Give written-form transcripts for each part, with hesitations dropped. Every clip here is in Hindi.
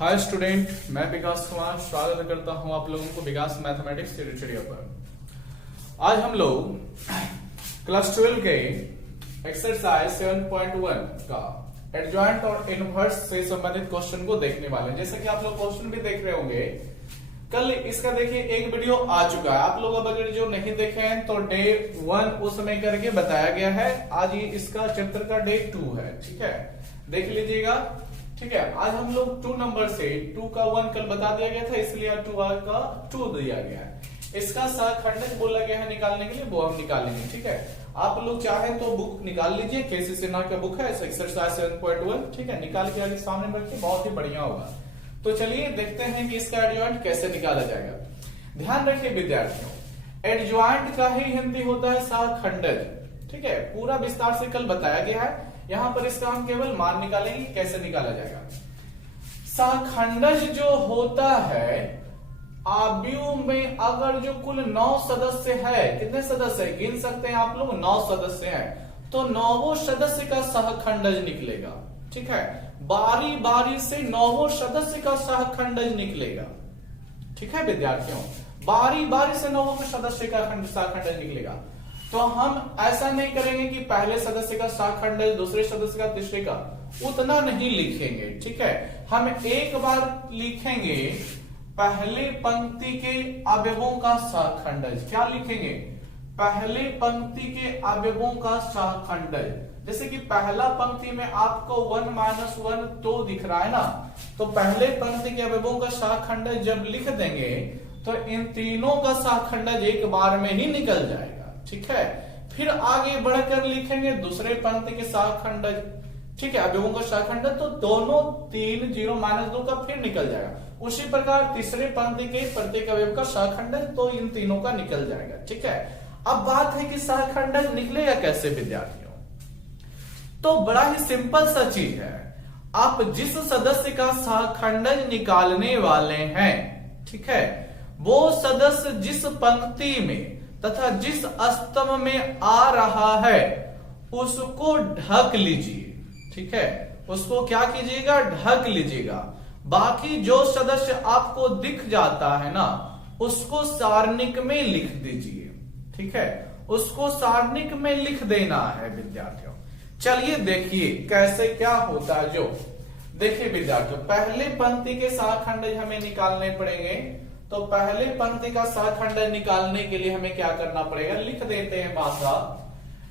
हाय स्टूडेंट, मैं विकास कुमार स्वागत करता हूं आप लोगों को विकास मैथमेटिक्स ट्यूटोरियल पर। आज हम लोग क्लास 12 के एक्सरसाइज 7.1 का एडजॉइंट और इनवर्स से संबंधित क्वेश्चन को देखने वाले हैं। जैसे कि आप लोग क्वेश्चन भी देख रहे होंगे, कल इसका देखिए एक वीडियो आ चुका है। आप लोग अब अगर जो नहीं देखे हैं तो डे 1 उसमें करके बताया गया है। आज ये इसका चैप्टर का डे 2 है, ठीक है, देख लीजिएगा। ठीक है, आज हम लोग 2 नंबर से 2 का 1 कल बता दिया गया था, इसलिए 2 का 2 दिया गया है। इसका सहखंडक बोला गया है निकालने के लिए, वो हम निकालेंगे। ठीक है, आप लोग चाहें तो बुक निकाल लीजिए, केसी सिन्हा का बुक है एक्सरसाइज 7.1। ठीक है, निकाल के आगे सामने रखिए, बहुत ही बढ़िया होगा। तो चलिए देखते हैं कि इसका एडजॉइंट कैसे निकाला जाएगा। ध्यान रखिए विद्यार्थियों, एडजॉइंट का ही हिंदी होता है सहखंडज। ठीक है, पूरा विस्तार से कल बताया गया है। यहां पर इसका हम केवल मान निकालेंगे, कैसे निकाला जाएगा। सहखंडज जो होता है, आव्यूह में अगर जो कुल 9 सदस्य है, कितने सदस्य है गिन सकते हैं आप लोग, 9 सदस्य हैं, तो 9 सदस्य का सहखंडज निकलेगा। ठीक है, बारी बारी से 9 सदस्य का सहखंडज निकलेगा। ठीक है विद्यार्थियों, बारी बारी से 9 सदस्य का सहखंडज निकलेगा। तो हम ऐसा नहीं करेंगे कि पहले सदस्य का सहखंडज, दूसरे सदस्य का, तीसरे का, उतना नहीं लिखेंगे। ठीक है, हम एक बार लिखेंगे पहले पंक्ति के अवयवों का सहखंडज। क्या लिखेंगे? पहले पंक्ति के अवयवों का सहखंडज। जैसे कि पहला पंक्ति में आपको 1 - 1 तो दिख रहा है ना, तो पहले पंक्ति के अवयवों का सहखंडज जब लिख देंगे तो इन तीनों का सहखंडज एक बार में ही निकल जाएगा। ठीक है, फिर आगे बढ़कर लिखेंगे दूसरे पंक्ति के सहखंडज। ठीक है, अवयवों का सहखंडज, तो दोनों 3 0 - 2 का फिर निकल जाएगा। उसी प्रकार तीसरे पंक्ति के प्रत्येक अवयव का सहखंडज, तो इन तीनों का निकल जाएगा। ठीक है, अब बात है कि सहखंडज निकलेगा कैसे विद्यार्थियों। तो बड़ा ही सिंपल सा चीज है, आप जिस सदस्य का सहखंडज निकालने वाले हैं, ठीक है, वो सदस्य जिस पंक्ति में तथा जिस स्तंभ में आ रहा है उसको ढक लीजिए। ठीक है, उसको क्या कीजिएगा? ढक लीजिएगा। बाकी जो सदस्य आपको दिख जाता है ना, उसको सारणिक में लिख दीजिए। ठीक है, उसको सारणिक में लिख देना है विद्यार्थियों। चलिए देखिए कैसे क्या होता है। जो देखिए विद्यार्थियों, पहले पंक्ति के सहखंडज हमें निकालने पड़ेंगे। तो पहले पंक्ति का सहखंडज निकालने के लिए हमें क्या करना पड़ेगा? लिख देते हैं भाषा,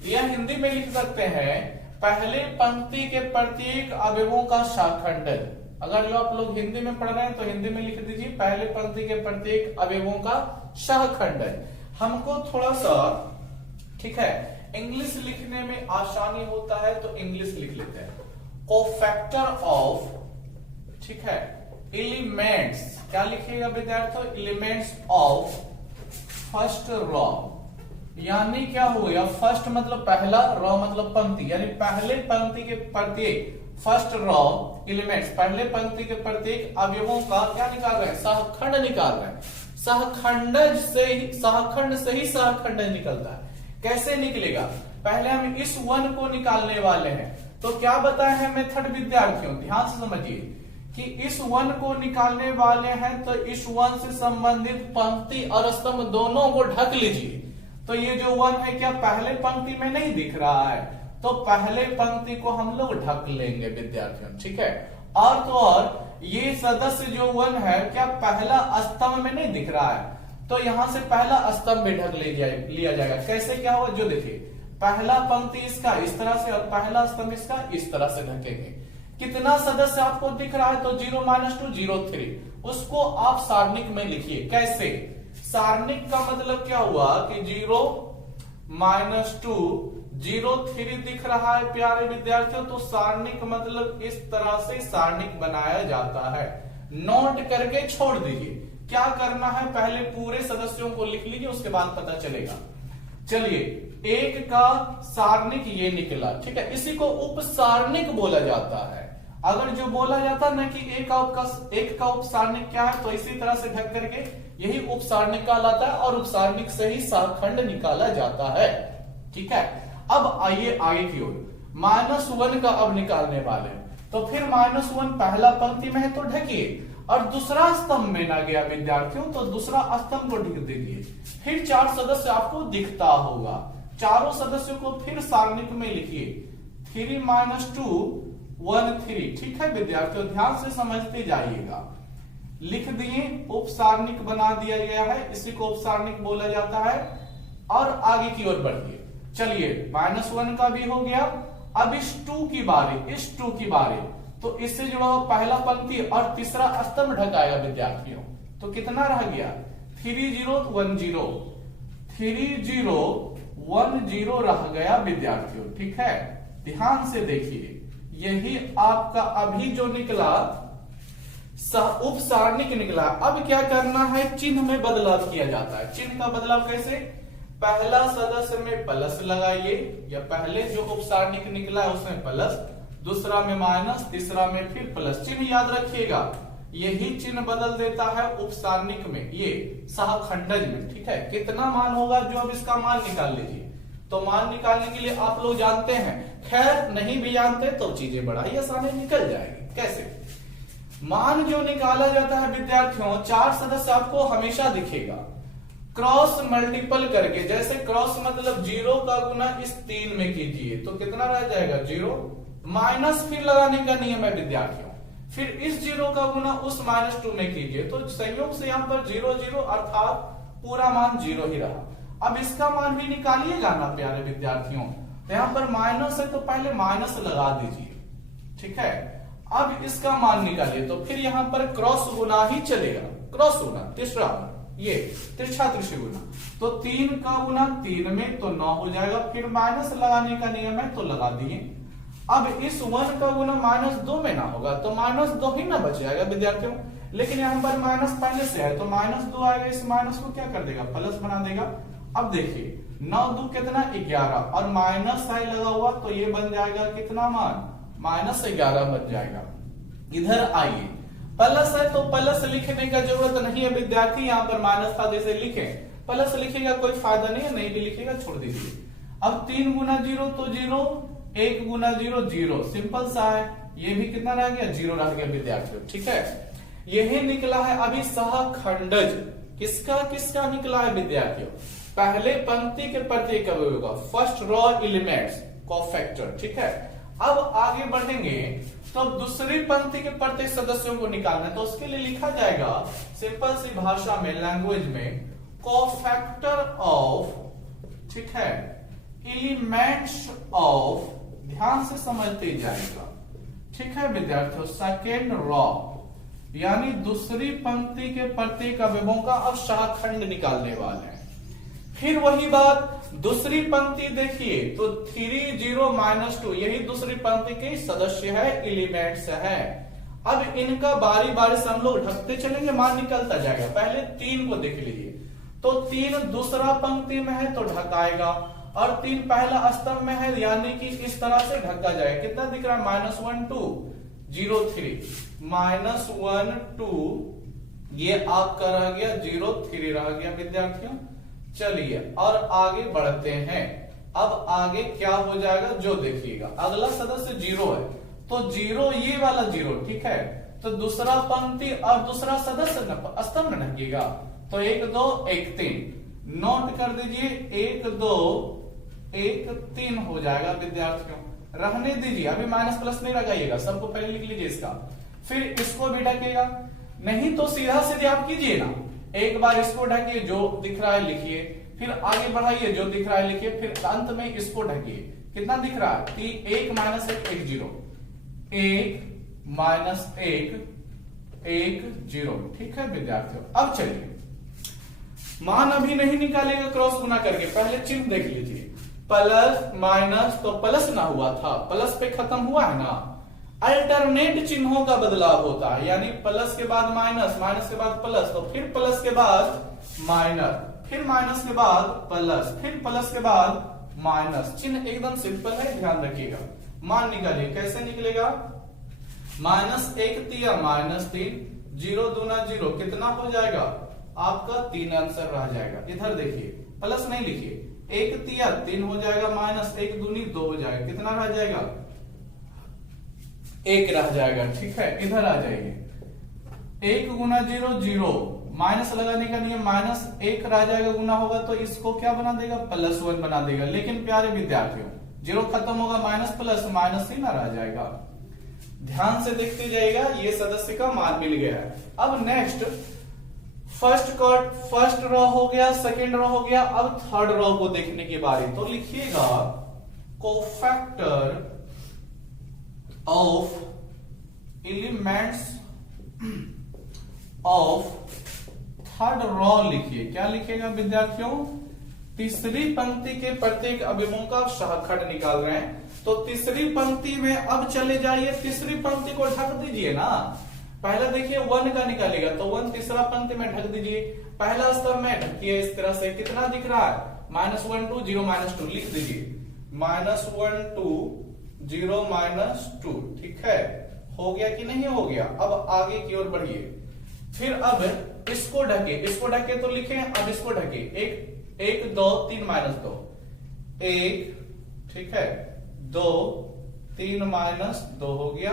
या हिंदी में लिख सकते हैं पहले पंक्ति के प्रत्येक अवयवों का सहखंडज। अगर जो आप लोग हिंदी में पढ़ रहे हैं तो हिंदी में लिख दीजिए पहले पंक्ति के प्रत्येक अवयवों का सहखंडज। हमको थोड़ा सा, ठीक है, इंग्लिश लिखने में आसानी होता है तो इंग्लिश लिख लेते हैं। कोफैक्टर ऑफ, ठीक है, एलिमेंट्स, क्या लिखेगा विद्यार्थियों? एलिमेंट्स ऑफ फर्स्ट रॉ, यानी क्या हो गया? फर्स्ट मतलब पहला, रॉ मतलब पंक्ति, यानी पहले पंक्ति के प्रत्येक, फर्स्ट रॉ एलिमेंट्स, पहले पंक्ति के प्रत्येक अवयवों का क्या निकाल रहे हैं? सहखंड निकाल रहे हैं। सहखंडज से ही, सहखंड से ही सहखंडज निकलता है। कैसे निकलेगा? पहले हम इस 1 को निकालने वाले हैं। तो क्या बताया है मेथड विद्यार्थियों, ध्यान से समझिए कि इस 1 को निकालने वाले हैं, तो इस 1 से संबंधित पंक्ति और स्तंभ दोनों को ढक लीजिए। तो ये जो 1 है क्या पहले पंक्ति में नहीं दिख रहा है, तो पहले पंक्ति को हम लोग ढक लेंगे विद्यार्थियों। ठीक है, और तो और ये सदस्य जो 1 है क्या पहला स्तंभ में नहीं दिख रहा है, तो यहां से पहला स्तंभ भी ढक लिया जाएगा। कैसे क्या होगा? जो देखिए, पहला पंक्ति इसका इस तरह से और पहला स्तंभ इसका इस तरह से ढकेंगे। कितना सदस्य आपको दिख रहा है? तो 0 - 2 0 3, उसको आप सारणिक में लिखिए। कैसे? सारणिक का मतलब क्या हुआ कि 0 - 2 0 3 दिख रहा है प्यारे विद्यार्थियों, तो सारणिक मतलब इस तरह से सारणिक बनाया जाता है। नोट करके छोड़ दीजिए। क्या करना है? पहले पूरे सदस्यों को लिख लीजिए, उसके बाद पता चलेगा। चलिए, 1 का सारणिक ये निकला। ठीक है, इसी को उपसारणिक बोला जाता है। अगर जो बोला जाता ना कि एक का उपसारणिक क्या है, तो इसी तरह से ढक करके यही उपसारणिक कहलाता है, और उपसारणिक से ही सहखंड निकाला जाता है। ठीक है, अब आइए आगे की ओर। -1 का अब निकालने वाले हैं। तो फिर -1 पहला पंक्ति में है तो ढकिए, और दूसरा स्तंभ में ना गया विद्यार्थियों तो दूसरा स्तंभ को ढक दीजिए। फिर 4 सदस्य आपको दिखता होगा, चारों सदस्यों को फिर सारणिक में लिखिए 3 - 2 1 3। ठीक है विद्यार्थियों, ध्यान से समझते जाइएगा। लिख दिए, उप सारणिक बना दिया गया है, इसी को उप सारणिक बोला जाता है। और आगे की ओर बढ़िए, चलिए -1 का भी हो गया। अब इस 2 की बारी, तो इससे जुड़ा हुआ पहला पंक्ति और तीसरा स्तंभ ढकाएगा विद्यार्थियों। तो कितना रह गया 3 0 1 0, 3 0 1 0 रह गया विद्यार्थियों। ठीक है, ध्यान से देखिए, यही आपका अभी जो निकला उप सारणिक निकला। अब क्या करना है, चिन्ह में बदलाव किया जाता है। चिन्ह का बदलाव कैसे, पहला सदस्य में प्लस लगाइए, या पहले जो उप सारणिक निकला है उसमें प्लस, दूसरा में माइनस, तीसरा में फिर प्लस। चिन्ह याद रखिएगा, यही चिन्ह बदल देता है उप सारणिक में, ये सहखंडज में। ठीक है, कितना मान होगा जो अब इसका मान निकाल लीजिए। तो मान निकालने के लिए आप लोग जानते हैं, खैर नहीं भी जानते तो चीजें बड़ा ही आसानी निकल जाएगी। कैसे, मान जो निकाला जाता है विद्यार्थियों, 4 सदस्य आपको हमेशा दिखेगा, क्रॉस मल्टीपल करके। जैसे क्रॉस मतलब 0 का गुना इस 3 में कीजिए तो कितना रह जाएगा 0, माइनस फिर लगाने का नियम है विद्यार्थियों, फिर इस 0 का गुना उस -2 में कीजिए तो संयोग से यहां पर 0 0 अर्थात पूरा मान 0 ही रहा। अब इसका मान भी निकालिएगा ना प्यारे विद्यार्थियों, तो यहां पर माइनस है तो पहले माइनस लगा दीजिए। ठीक है, अब इसका मान निकालिए तो फिर यहां पर क्रॉस गुना ही चलेगा, क्रॉस गुना, तीसरा ये तिरछा त्रिशी गुना, तो 3 का गुना 3 में तो 9 हो जाएगा, फिर माइनस लगाने का नियम है तो लगा दिए। अब इस 1 का गुना -2 में ना होगा तो -2 ही ना बच जाएगा विद्यार्थियों, लेकिन यहां पर माइनस पहले से है तो -2 आएगा, इस माइनस को क्या कर देगा प्लस बना देगा। अब देखिए 9 2 कितना 11, और माइनस साइन लगा हुआ तो ये बन जाएगा कितना मान -11 बन जाएगा। इधर आइए, प्लस है तो प्लस लिखने का जरूरत नहीं है विद्यार्थी, यहाँ पर माइनस था जैसे लिखे, प्लस लिखेगा कोई फायदा नहीं है, नहीं भी लिखेगा छोड़ दीजिए। अब 3 गुना 0 तो 0, 1 गुना 0 0, सिंपल सा है, ये भी कितना रह गया 0 रह गया विद्यार्थियों। ठीक है, यही निकला है अभी सहखंडज, किसका किसका निकला है विद्यार्थियों, पहले पंक्ति के प्रत्येक अवयव का, फर्स्ट रॉ एलिमेंट्स कोफैक्टर। ठीक है, अब आगे बढ़ेंगे तो दूसरी पंक्ति के प्रत्येक सदस्यों को निकालना है, तो उसके लिए लिखा जाएगा सिंपल सी भाषा में, लैंग्वेज में, कोफैक्टर ऑफ, ठीक है, एलिमेंट्स ऑफ, ध्यान से समझते जाएगा। ठीक है विद्यार्थियों, सेकेंड रॉ यानी दूसरी पंक्ति के प्रत्येक अवयवों का अब सहखंड निकालने वाले हैं। फिर वही बात, दूसरी पंक्ति देखिए तो 3 0 -2 यही दूसरी पंक्ति के सदस्य है, एलिमेंट्स है। अब इनका बारी बारी से हम लोग ढकते चलेंगे, मान निकलता जाएगा। पहले 3 को देख लीजिए, तो 3 दूसरा पंक्ति में है तो ढकाएगा, और 3 पहला स्तंभ में है यानी कि इस तरह से ढका जाएगा। कितना दिख रहा है -1 2 0 3, -1 2, ये आपका रह गया 0 3 रह गया विद्यार्थियों। चलिए और आगे बढ़ते हैं, अब आगे क्या हो जाएगा जो देखिएगा, अगला सदस्य 0 है तो 0 ये वाला 0, ठीक है, तो दूसरा पंक्ति और दूसरा सदस्य स्तंभ में ढकेगा, तो 1 2 1 3, नोट कर दीजिए 1 2 1 3 हो जाएगा विद्यार्थियों। रहने दीजिए, अभी माइनस प्लस नहीं लगाइएगा, सबको पहले लिख लीजिए इसका, फिर इसको भी ढकेगा, नहीं तो सीधा सीधे आप कीजिए ना, एक बार इसको ढकिए, जो दिख रहा है लिखिए, फिर आगे बढ़ाइए, जो दिख रहा है लिखिए, फिर अंत में इसको ढकिए। कितना दिख रहा है 1 -1 1 0, 1 -1 1 0। ठीक है विद्यार्थियों, अब चलिए, मान अभी नहीं निकालेगा क्रॉस गुना करके, पहले चिन्ह देख लीजिए, प्लस माइनस तो प्लस ना हुआ था, प्लस पे खत्म हुआ है ना, अल्टरनेट चिन्हों का बदलाव होता है, यानी प्लस के बाद माइनस, माइनस के बाद प्लस, तो फिर प्लस के बाद माइनस, फिर माइनस के बाद प्लस, फिर प्लस के बाद माइनस। चिन्ह एकदम सिंपल है, ध्यान रखिएगा। मान निकालिए, कैसे निकलेगा, -1 3 -3, 0 दूना 0, कितना हो जाएगा आपका 3 आंसर रह जाएगा। इधर देखिए, प्लस नहीं लिखिए, 1 3 3 हो जाएगा, -1 दूनी 2 हो जाएगा, कितना रह जाएगा 1 रह जाएगा। ठीक है, इधर आ जाइए, 1 गुना 0 0, माइनस लगाने का नियम, -1 रह जाएगा, गुना होगा तो इसको क्या बना देगा, +1 बना देगा। लेकिन प्यारे विद्यार्थियों, 0 खत्म होगा, माइनस प्लस माइनस ही ना रह जाएगा। ध्यान से देखते जाइएगा, ये सदस्य का मान मिल गया है। अब नेक्स्ट फर्स्ट रो हो गया, सेकेंड रो हो गया, अब थर्ड रो को देखने की बारी। तो लिखिएगा cofactor of elements of third row लिखिए। क्या लिखिएगा विद्यार्थियों, तीसरी पंक्ति के प्रत्येक अवयवों का सहखंड निकाल रहे हैं। तो तीसरी पंक्ति में अब चले जाइए, तीसरी पंक्ति को ढक दीजिए ना। पहला देखिए 1 का निकालेगा तो 1 तीसरा पंक्ति में ढक दीजिए, पहला स्तंभ में ढकिए इस तरह से। कितना दिख रहा है, -1 2 0 -2 लिख दीजिए, -1 2 0 -2। ठीक है, हो गया कि नहीं हो गया। अब आगे की ओर बढ़िए, फिर अब इसको ढके तो लिखे, अब इसको ढके, 1 2 3 -2, 1, ठीक है, 2 3 -2 हो गया।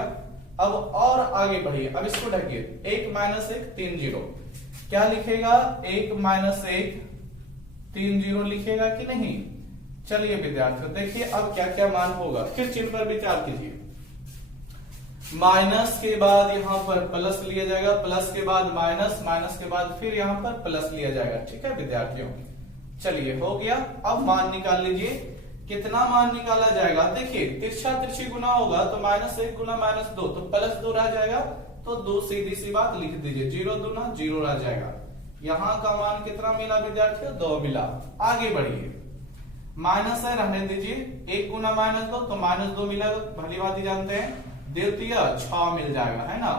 अब और आगे बढ़िए, अब इसको ढकिए, 1 -1 3 0। क्या लिखेगा, 1 -1 3 0 लिखेगा कि नहीं। चलिए विद्यार्थियों देखिए अब क्या क्या मान होगा, फिर चिन्ह पर विचार कीजिए। माइनस के बाद यहां पर प्लस लिया जाएगा, प्लस के बाद माइनस, माइनस के बाद फिर यहां पर प्लस लिया जाएगा। ठीक है विद्यार्थियों, चलिए हो गया। अब मान निकाल लीजिए, कितना मान निकाला जाएगा। देखिए तिरछा तिरछी गुना होगा तो -1 गुना -2 तो +2 रह जाएगा, तो 2 सीधी सी बात लिख दीजिए, 0 दूना 0 रह जाएगा। यहां का मान कितना मिला विद्यार्थियों, 2 मिला। आगे बढ़िए, माइनस है रहने दीजिए, 1 गुना -2 तो -2 मिला, भली बात ही जानते हैं, द्वितीय 6 मिल जाएगा, है ना।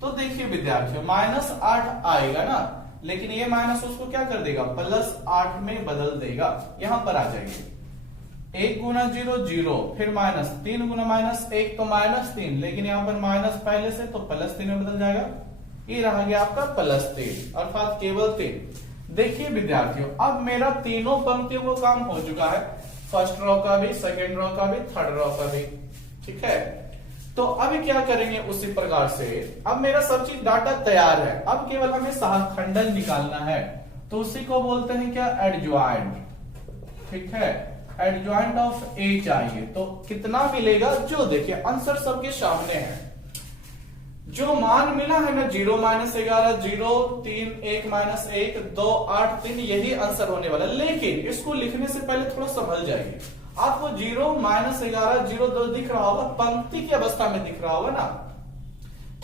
तो देखिए विद्यार्थियों -8 आएगा ना, लेकिन ये माइनस उसको क्या कर देगा, +8 में बदल देगा। यहां पर आ जाएंगे, 1 गुना 0 0, फिर -3 गुना -1 तो -3, लेकिन यहाँ पर माइनस पहले से तो +3 में बदल जाएगा। ये रह गया आपका +3, अर्थात केवल 3। देखिए विद्यार्थियों अब मेरा तीनों पंक्तियों को काम हो चुका है, फर्स्ट रो का भी, सेकेंड रो का भी, थर्ड रो का भी। ठीक है, तो अभी क्या करेंगे उसी प्रकार से, अब मेरा सब चीज डाटा तैयार है, अब केवल हमें सहखंडन निकालना है। तो उसी को बोलते हैं क्या, एडज्वाइंट। ठीक है, एडज्वाइंट ऑफ ए चाहिए, तो कितना मिलेगा, जो देखिए आंसर सबके सामने है, जो मान मिला है ना 0 -11 0 3 1 -1 2 8 3, यही आंसर होने वाला। लेकिन इसको लिखने से पहले थोड़ा समझ जाइए, आपको 0 -11 0 2 दिख रहा होगा, पंक्ति की अवस्था में दिख रहा होगा ना।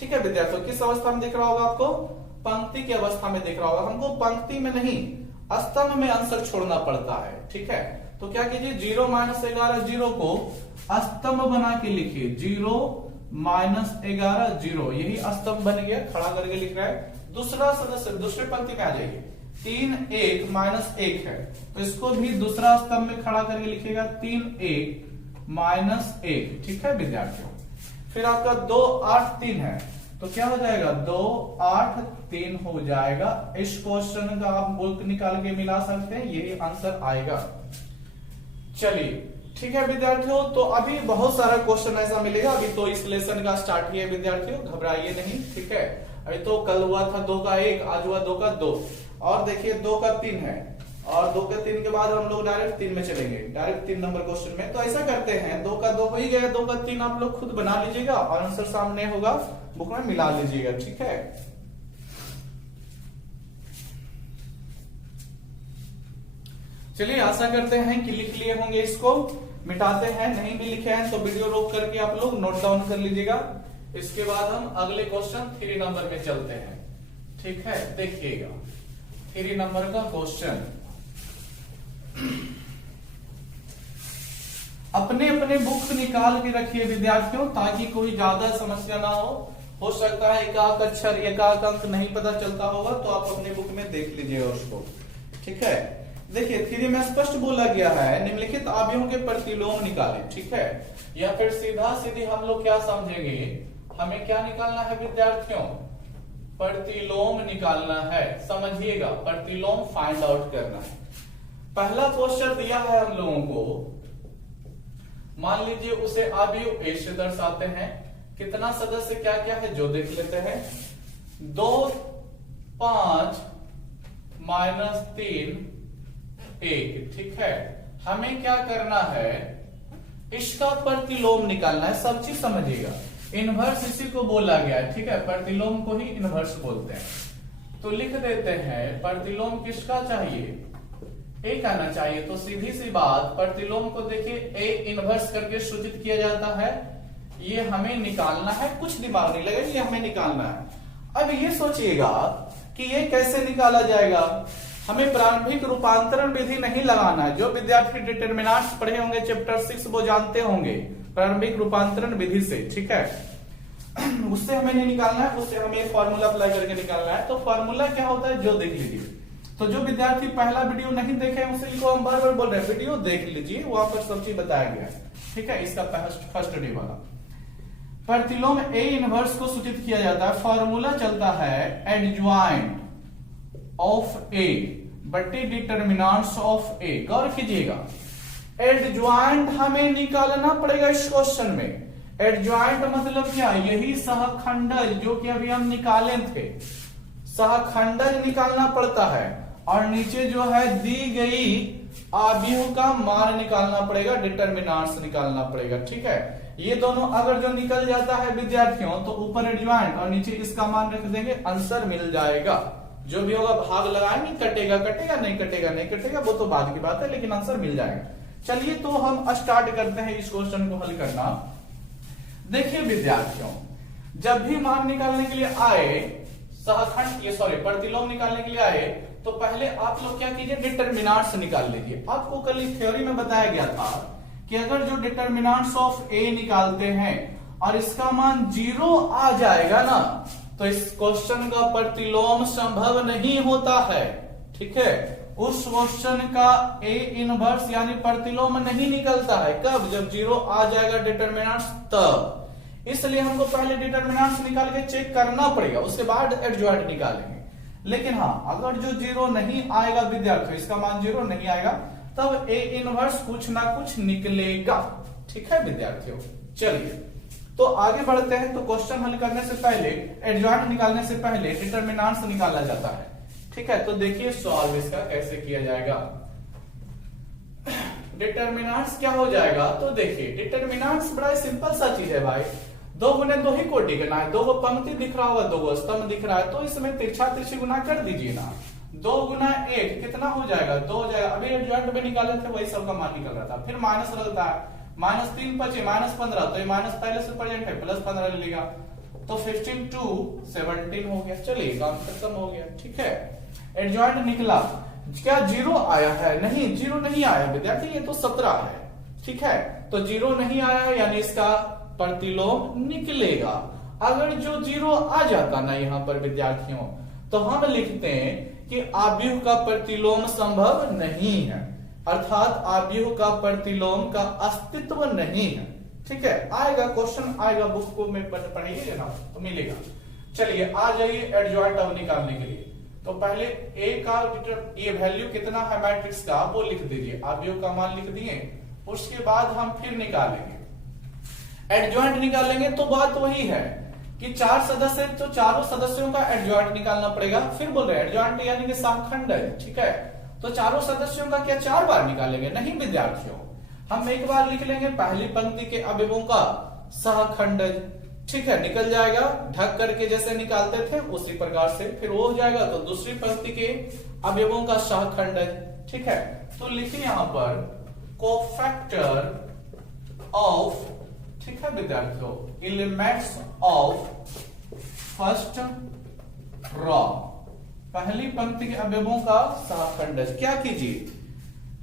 ठीक है विद्यार्थियों, किस अवस्था में दिख रहा होगा आपको, पंक्ति की अवस्था में दिख रहा होगा। हमको पंक्ति में नहीं स्तंभ में आंसर छोड़ना पड़ता है। ठीक है, तो क्या कीजिए, 0 -11 0 को स्तंभ बना के लिखिए, 0 -11 0, यही स्तंभ बन गया, खड़ा करके लिख रहा है। दूसरा सदस्य दूसरे पंक्ति में आ जाइए, 3 1 -1 है, तो इसको भी दूसरा स्तंभ में खड़ा करके लिखिएगा, 3 1 -1। ठीक है विद्यार्थियों, फिर आपका 2 8 3 है, तो क्या हो जाएगा, 2 8 3 हो जाएगा। इस क्वेश्चन का आप बुक निकाल के मिला सकते हैं, यही आंसर आएगा। चलिए ठीक है विद्यार्थियों, तो अभी बहुत सारा क्वेश्चन ऐसा मिलेगा, अभी तो इस लेसन का स्टार्ट ही है विद्यार्थियों, घबराइए नहीं। ठीक है, अभी तो कल हुआ था 2 का 1, आज हुआ 2 का 2, और देखिए 2 का 3 है, और 2 के 3 के बाद हम लोग डायरेक्ट 3 में चलेंगे, डायरेक्ट 3 नंबर क्वेश्चन में। तो ऐसा करते हैं, 2 का 2 हो ही गया, 2 का 3 आप लोग खुद बना लीजिएगा और आंसर सामने होगा, बुक में मिला लीजिएगा। ठीक है, चलिए आशा करते हैं कि लिख लिए होंगे, इसको मिटाते हैं, नहीं भी लिखे हैं तो वीडियो रोक करके आप लोग नोट डाउन कर लीजिएगा। इसके बाद हम अगले क्वेश्चन 3 नंबर में चलते हैं। ठीक है, देखिएगा 3 नंबर का क्वेश्चन, अपने अपने बुक निकाल के रखिए विद्यार्थियों, ताकि कोई ज्यादा समस्या ना हो सकता है एकाक अक्षर एकाक अंक नहीं पता चलता होगा, तो आप अपने बुक में देख लीजिएगा उसको। ठीक है, देखिए 3 में स्पष्ट बोला गया है, निम्नलिखित अवयवों के प्रतिलोम निकालें। ठीक है, या फिर सीधा सीधी हम लोग क्या समझेंगे, हमें क्या निकालना है विद्यार्थियों, प्रतिलोम निकालना है। समझिएगा, प्रतिलोम फाइंड आउट करना है। पहला क्वेश्चन दिया है हम लोगों को, मान लीजिए उसे अवयव ए से दर्शाते हैं, कितना सदस्य क्या क्या है जो देख लेते हैं। 2 5 -3 1, ठीक है। हमें क्या करना है, इसका प्रतिलोम निकालना है। सब चीज समझिएगा, इनवर्स इसी को बोला गया है, ठीक है। प्रतिलोम को ही इनवर्स बोलते हैं। तो लिख देते हैं प्रतिलोम किसका चाहिए, ए आना चाहिए। तो सीधी सी बात, प्रतिलोम को देखिए ए इनवर्स करके सूचित किया जाता है। ये हमें निकालना है, कुछ दिमाग नहीं लगेगा, ये हमें निकालना है। अब ये सोचिएगा कि ये कैसे निकाला जाएगा। हमें प्रारंभिक रूपांतरण विधि नहीं लगाना है। जो विद्यार्थी डिटरमिनेंट्स पढ़े होंगे चैप्टर 6 वो जानते होंगे प्रारंभिक रूपांतरण विधि से, ठीक है। उससे हमें नहीं निकालना है, उससे हमें फॉर्मूला अप्लाई करके निकालना है। तो फॉर्मूला क्या होता है जो देख लीजिए। तो जो विद्यार्थी पहला वीडियो नहीं देखे उसी को हम बार बार बोल रहे हैं, वीडियो देख लीजिए, वहां पर सब चीज बताया गया है, ठीक है। इसका फर्स्ट डे वाला प्रतिलोम ए इनवर्स को सूचित किया जाता है। फॉर्मूला चलता है एडज्वाइंट ऑफ ए बटे डिटरमिनेंट्स ऑफ ए। गौर कीजिएगा, एडज्वाइंट हमें निकालना पड़ेगा इस क्वेश्चन में। एडज्वाइंट मतलब क्या, यही सहखंडज जो कि अभी हम निकाले थे, सहखंडज निकालना पड़ता है। और नीचे जो है दी गई आव्यूह का मान निकालना पड़ेगा, डिटरमिनेंट्स निकालना पड़ेगा, ठीक है। ये दोनों अगर जो निकल जाता है विद्यार्थियों, तो ऊपर एडज्वाइंट और नीचे इसका मान रख देंगे, आंसर मिल जाएगा। जो भी होगा भाग लगाएंगे, कटेगा कटेगा, नहीं कटेगा नहीं कटेगा, वो तो बाद की बात है, लेकिन आंसर मिल जाएगा। चलिए तो हम स्टार्ट करते हैं इस क्वेश्चन को हल करना। देखिए विद्यार्थियों, जब भी मान निकालने के लिए आए, प्रतिलोम निकालने के लिए आए, तो पहले आप लोग क्या कीजिए, डिटरमिनेंट्स निकाल लीजिए। आपको कल थ्योरी में बताया गया था कि अगर जो डिटरमिनेंट्स ऑफ ए निकालते हैं और इसका मान 0 आ जाएगा ना, तो इस क्वेश्चन का प्रतिलोम संभव नहीं होता है, ठीक है। उस क्वेश्चन का ए इनवर्स यानी प्रतिलोम नहीं निकलता है। कब, जब 0 आ जाएगा डिटरमिनेंट्स तब। इसलिए हमको पहले डिटरमिनेंट्स निकाल के चेक करना पड़ेगा, उसके बाद एडज्वाइंट निकालेंगे। लेकिन हाँ, अगर जो 0 नहीं आएगा विद्यार्थियों, इसका मान 0 नहीं आएगा, तब ए इनवर्स कुछ ना कुछ निकलेगा, ठीक है विद्यार्थियों। चलिए तो आगे बढ़ते हैं। तो क्वेश्चन हल करने से पहले, एडज्वाइंट निकालने से पहले डिटरमिनेंट्स निकाला जाता है, ठीक है। तो देखिए सॉल्व इसका कैसे किया जाएगा। डिटरमिनेंट्स क्या हो जाएगा, तो देखिए डिटरमिनेंट्स बड़ा सिंपल सा चीज है भाई। 2 गुने 2 ही कोटि करना है। 2 को पंक्ति दिख रहा होगा, 2 को स्तंभ दिख रहा है, तो इसमें तिरछा तिरछी गुना कर दीजिए ना। 2 गुना 1 कितना हो जाएगा, 2 हो जाएगा। अभी एडज्वाइंट में निकाले थे वही सबका मान निकल रहा था। फिर माइनस लगता है, -3 × 5 -15, तो ये माइनस पहले से प्रेजेंट है, +15 ले लेगा, तो 15 2 17 हो गया। चलिए काम खत्म हो गया, ठीक है। एडज्वाइंट निकला, क्या 0 आया है, नहीं 0 नहीं आया विद्यार्थी, ये तो 17 है, ठीक है। तो 0 नहीं आया है यानी इसका प्रतिलोम निकलेगा। अगर जो 0 आ जाता ना यहाँ पर विद्यार्थियों, तो हम लिखते हैं कि आव्यूह का प्रतिलोम संभव नहीं है, अर्थात आव्यूह का प्रतिलोम का अस्तित्व नहीं है, ठीक है। आएगा क्वेश्चन, आएगा, बुक को में पढ़िएगा ना तो मिलेगा। चलिए आ जाइए एडज्वाइंट अब निकालने के लिए। तो पहले ए का ये वैल्यू कितना है मैट्रिक्स का वो लिख दीजिए, आव्यूह का मान लिख दिए। उसके बाद हम फिर निकालेंगे एडज्वाइंट निकालेंगे। तो बात वही है कि 4 सदस्य, तो चारों सदस्यों का एडज्वाइंट निकालना पड़ेगा। फिर बोल रहे हैं एडज्वाइंट यानी कि सहखंडज, ठीक है। तो चारों सदस्यों का क्या 4 बार निकालेंगे, नहीं विद्यार्थियों, हम एक बार लिख लेंगे पहली पंक्ति के अवयवों का सहखंडज, ठीक है। निकल जाएगा ढक करके जैसे निकालते थे उसी प्रकार से। फिर वो हो जाएगा तो दूसरी पंक्ति के अवयवों का सहखंडज, ठीक है। तो लिखिए यहां पर कोफैक्टर ऑफ, ठीक है विद्यार्थियों, एलिमेंट्स ऑफ फर्स्ट रॉ, पहली पंक्ति के अवयवों का सहखंडज। क्या कीजिए,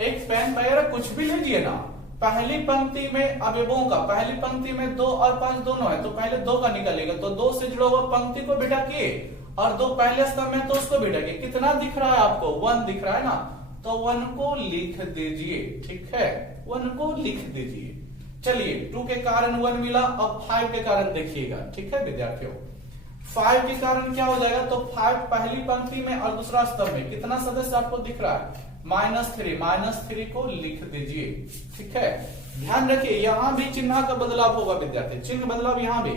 एक पेन वगैरह कुछ भी लीजिए ना, पहली पंक्ति में अवयवों का, पहली पंक्ति में 2 और 5 दोनों है, तो पहले 2 का निकलेगा, तो 2 से जुड़ा हुआ पंक्ति को बिठाइए और 2 पहले स्तंभ में तो उसको बिठाइए। कितना दिख रहा है आपको, 1 दिख रहा है ना, तो 1 को लिख दीजिए, ठीक है, 1 को लिख दीजिए। चलिए 2 के कारण 1 मिला, अब 5 के कारण देखिएगा, ठीक है विद्यार्थियों। 5 के कारण क्या हो जाएगा, तो 5 पहली पंक्ति में और दूसरा स्तंभ में कितना सदस्य आपको दिख रहा है, -3 को लिख दीजिए। ठीक है, ध्यान रखिए यहां भी चिन्ह का बदलाव होगा विद्यार्थी, चिन्ह बदलाव यहां भी।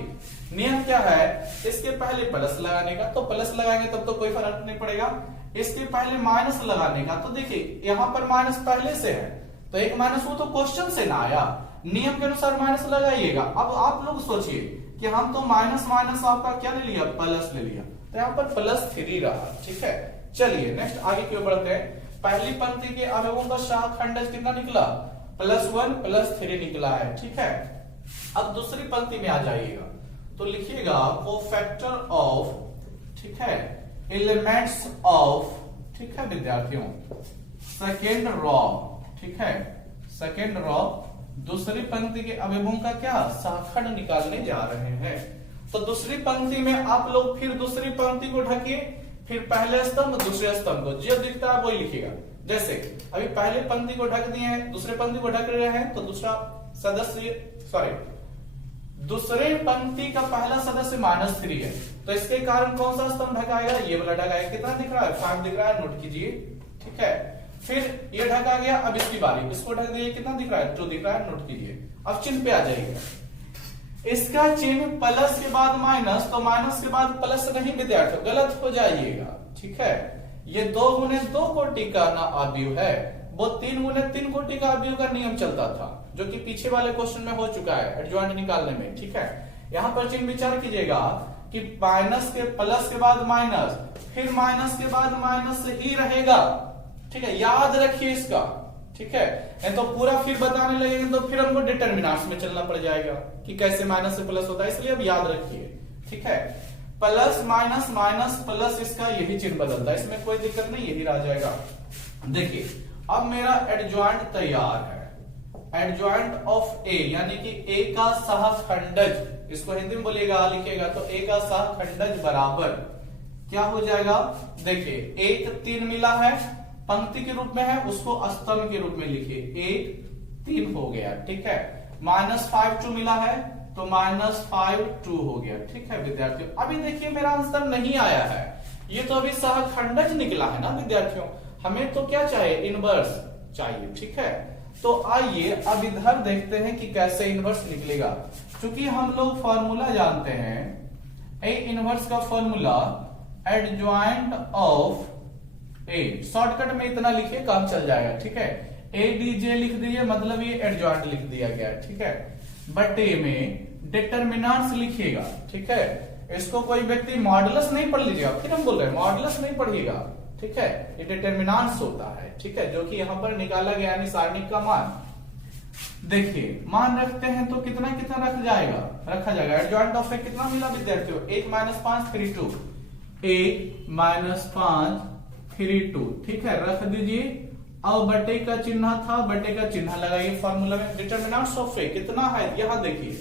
नियम क्या है, इसके पहले प्लस लगाने का, तो प्लस लगाएंगे तब तो कोई फर्क नहीं पड़ेगा। इसके पहले माइनस लगाने का, तो देखिए यहां पर माइनस पहले से है तो एक माइनस वो तो क्वेश्चन से ना आया, नियम के अनुसार माइनस लगाइएगा। अब आप लोग सोचिए कि हम तो माइनस माइनस आपका क्या ले लिया, प्लस ले लिया, तो यहाँ पर +3 रहा। ठीक है, चलिए नेक्स्ट आगे क्यों बढ़ते हैं। पहली पंक्ति के अवयवों का सहखंडज कितना निकला, +1 +3 निकला है। ठीक है, अब दूसरी पंक्ति में आ जाइएगा तो लिखिएगा कोफैक्टर ऑफ, ठीक है, एलिमेंट्स ऑफ, ठीक है विद्यार्थियों, सेकेंड रॉ। ठीक है, सेकेंड रॉ दूसरी पंक्ति के अवयवों का क्या सहखंड निकालने जा रहे हैं। तो दूसरी पंक्ति में आप लोग फिर दूसरी पंक्ति को ढकिए, फिर पहले स्तंभ दूसरे स्तंभ को जो दिखता है वही लिखिएगा। जैसे अभी पहले पंक्ति को ढक दिए हैं, दूसरे पंक्ति को ढक रहे हैं, तो दूसरा सदस्य दूसरे पंक्ति का पहला सदस्य -3 है, तो इसके कारण कौन सा स्तंभ ढकाएगा, ये वाला ढकाएगा। कितना दिख रहा है, 5 दिख रहा है, नोट कीजिए। ठीक है, फिर ये ढका गया, अब इसकी बारी, इसको ढक दीजिए, कितना दिख रहा है, 2 दिख रहा है, नोट कीजिए। अब चिन्ह पे आ जाइएगा, इसका चिन्ह प्लस के बाद माइनस, तो माइनस के बाद प्लस नहीं विद्यार्थी, गलत हो जाइएगा। ठीक है, ये 2 गुने 2 कोटि का ना अवयव है, वो 3 गुने 3 कोटि का अवयव का नियम चलता था, जो कि पीछे वाले क्वेश्चन में हो चुका है एडजॉइंट निकालने में। ठीक है, यहाँ पर चिन्ह विचार कीजिएगा कि माइनस के प्लस के बाद माइनस, फिर माइनस के बाद माइनस ही रहेगा। ठीक है, याद रखिए इसका। ठीक है, नहीं तो पूरा फिर बताने लगेंगे तो फिर हमको डिटरमिनेंट्स में चलना पड़ जाएगा कि कैसे माइनस से प्लस होता है, इसलिए अब याद रखिए। ठीक है, प्लस माइनस माइनस प्लस, इसका यही चिन्ह बदलता है, इसमें कोई दिक्कत नहीं, यही रह जाएगा। देखिए अब मेरा एडजॉइंट तैयार है, एडजॉइंट ऑफ ए यानी कि ए का सहखंडज, इसको हिंदी में बोलिएगा लिखिएगा तो ए का सहखंडज बराबर क्या हो जाएगा। देखिए 1 3 मिला है, पंक्ति के रूप में है, उसको स्तंभ के रूप में लिखिए, 1 3 हो गया। ठीक है, -5 2 मिला है तो -5 2 हो गया। ठीक है विद्यार्थियों, अभी देखिए मेरा आंसर नहीं आया है, ये तो अभी सहखंडज निकला है ना विद्यार्थियों, हमें तो क्या चाहिए, इनवर्स चाहिए। ठीक है, तो आइए अब इधर देखते हैं कि कैसे इनवर्स निकलेगा। क्योंकि हम लोग फॉर्मूला जानते हैं, ए इनवर्स का formula adjoint of A, shortcut में इतना लिखिए काम चल जाएगा। ठीक है, एडीजे लिख दीजिए, मतलब ये एडजॉइंट लिख दिया गया। ठीक है, बटे में डिटरमिनेंट्स लिखिएगा। ठीक है, इसको कोई व्यक्ति मॉडुलस नहीं पढ़ लीजिएगा, फिर हम बोल रहे हैं मॉडुलस नहीं पढ़िएगा। ठीक है, ये डिटरमिनेंट्स होता है। ठीक है, जो कि यहाँ पर निकाला गया यानी सारणिक का मान। देखिए मान रखते हैं तो कितना कितना रखा जाएगा। एडजॉइंट ऑफ ए कितना मिला विद्यार्थियों, 1 - 5 3 2, 1 - 5 3 2। ठीक है, रख दीजिए। अब बटे का चिन्ह था, बटे का चिन्ह लगाइए फॉर्मूला में। डिटरमिनेंट्स ऑफ ए कितना है, यहां देखिए,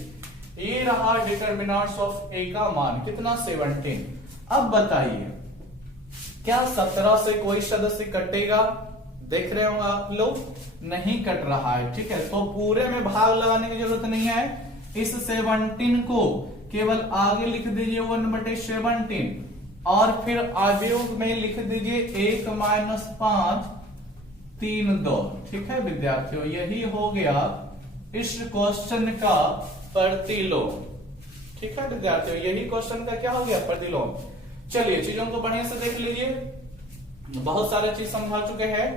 ये रहा डिटरमिनेंट्स ऑफ ए का मान कितना, 17। अब बताइए क्या 17 से कोई सदस्य कटेगा, देख रहे होंगे आप लोग, नहीं कट रहा है। ठीक है, तो पूरे में भाग लगाने की जरूरत नहीं है, इस 17 को केवल आगे लिख दीजिए 1/17 और फिर अवयव में लिख दीजिए 1 - 5 3 2। ठीक है विद्यार्थियों, यही हो गया इस क्वेश्चन का प्रतिलोम। ठीक है विद्यार्थियों, यही क्वेश्चन का क्या हो गया, प्रतिलोम। चलिए चीजों को बढ़िया से देख लीजिए, बहुत सारे चीज समझा चुके हैं।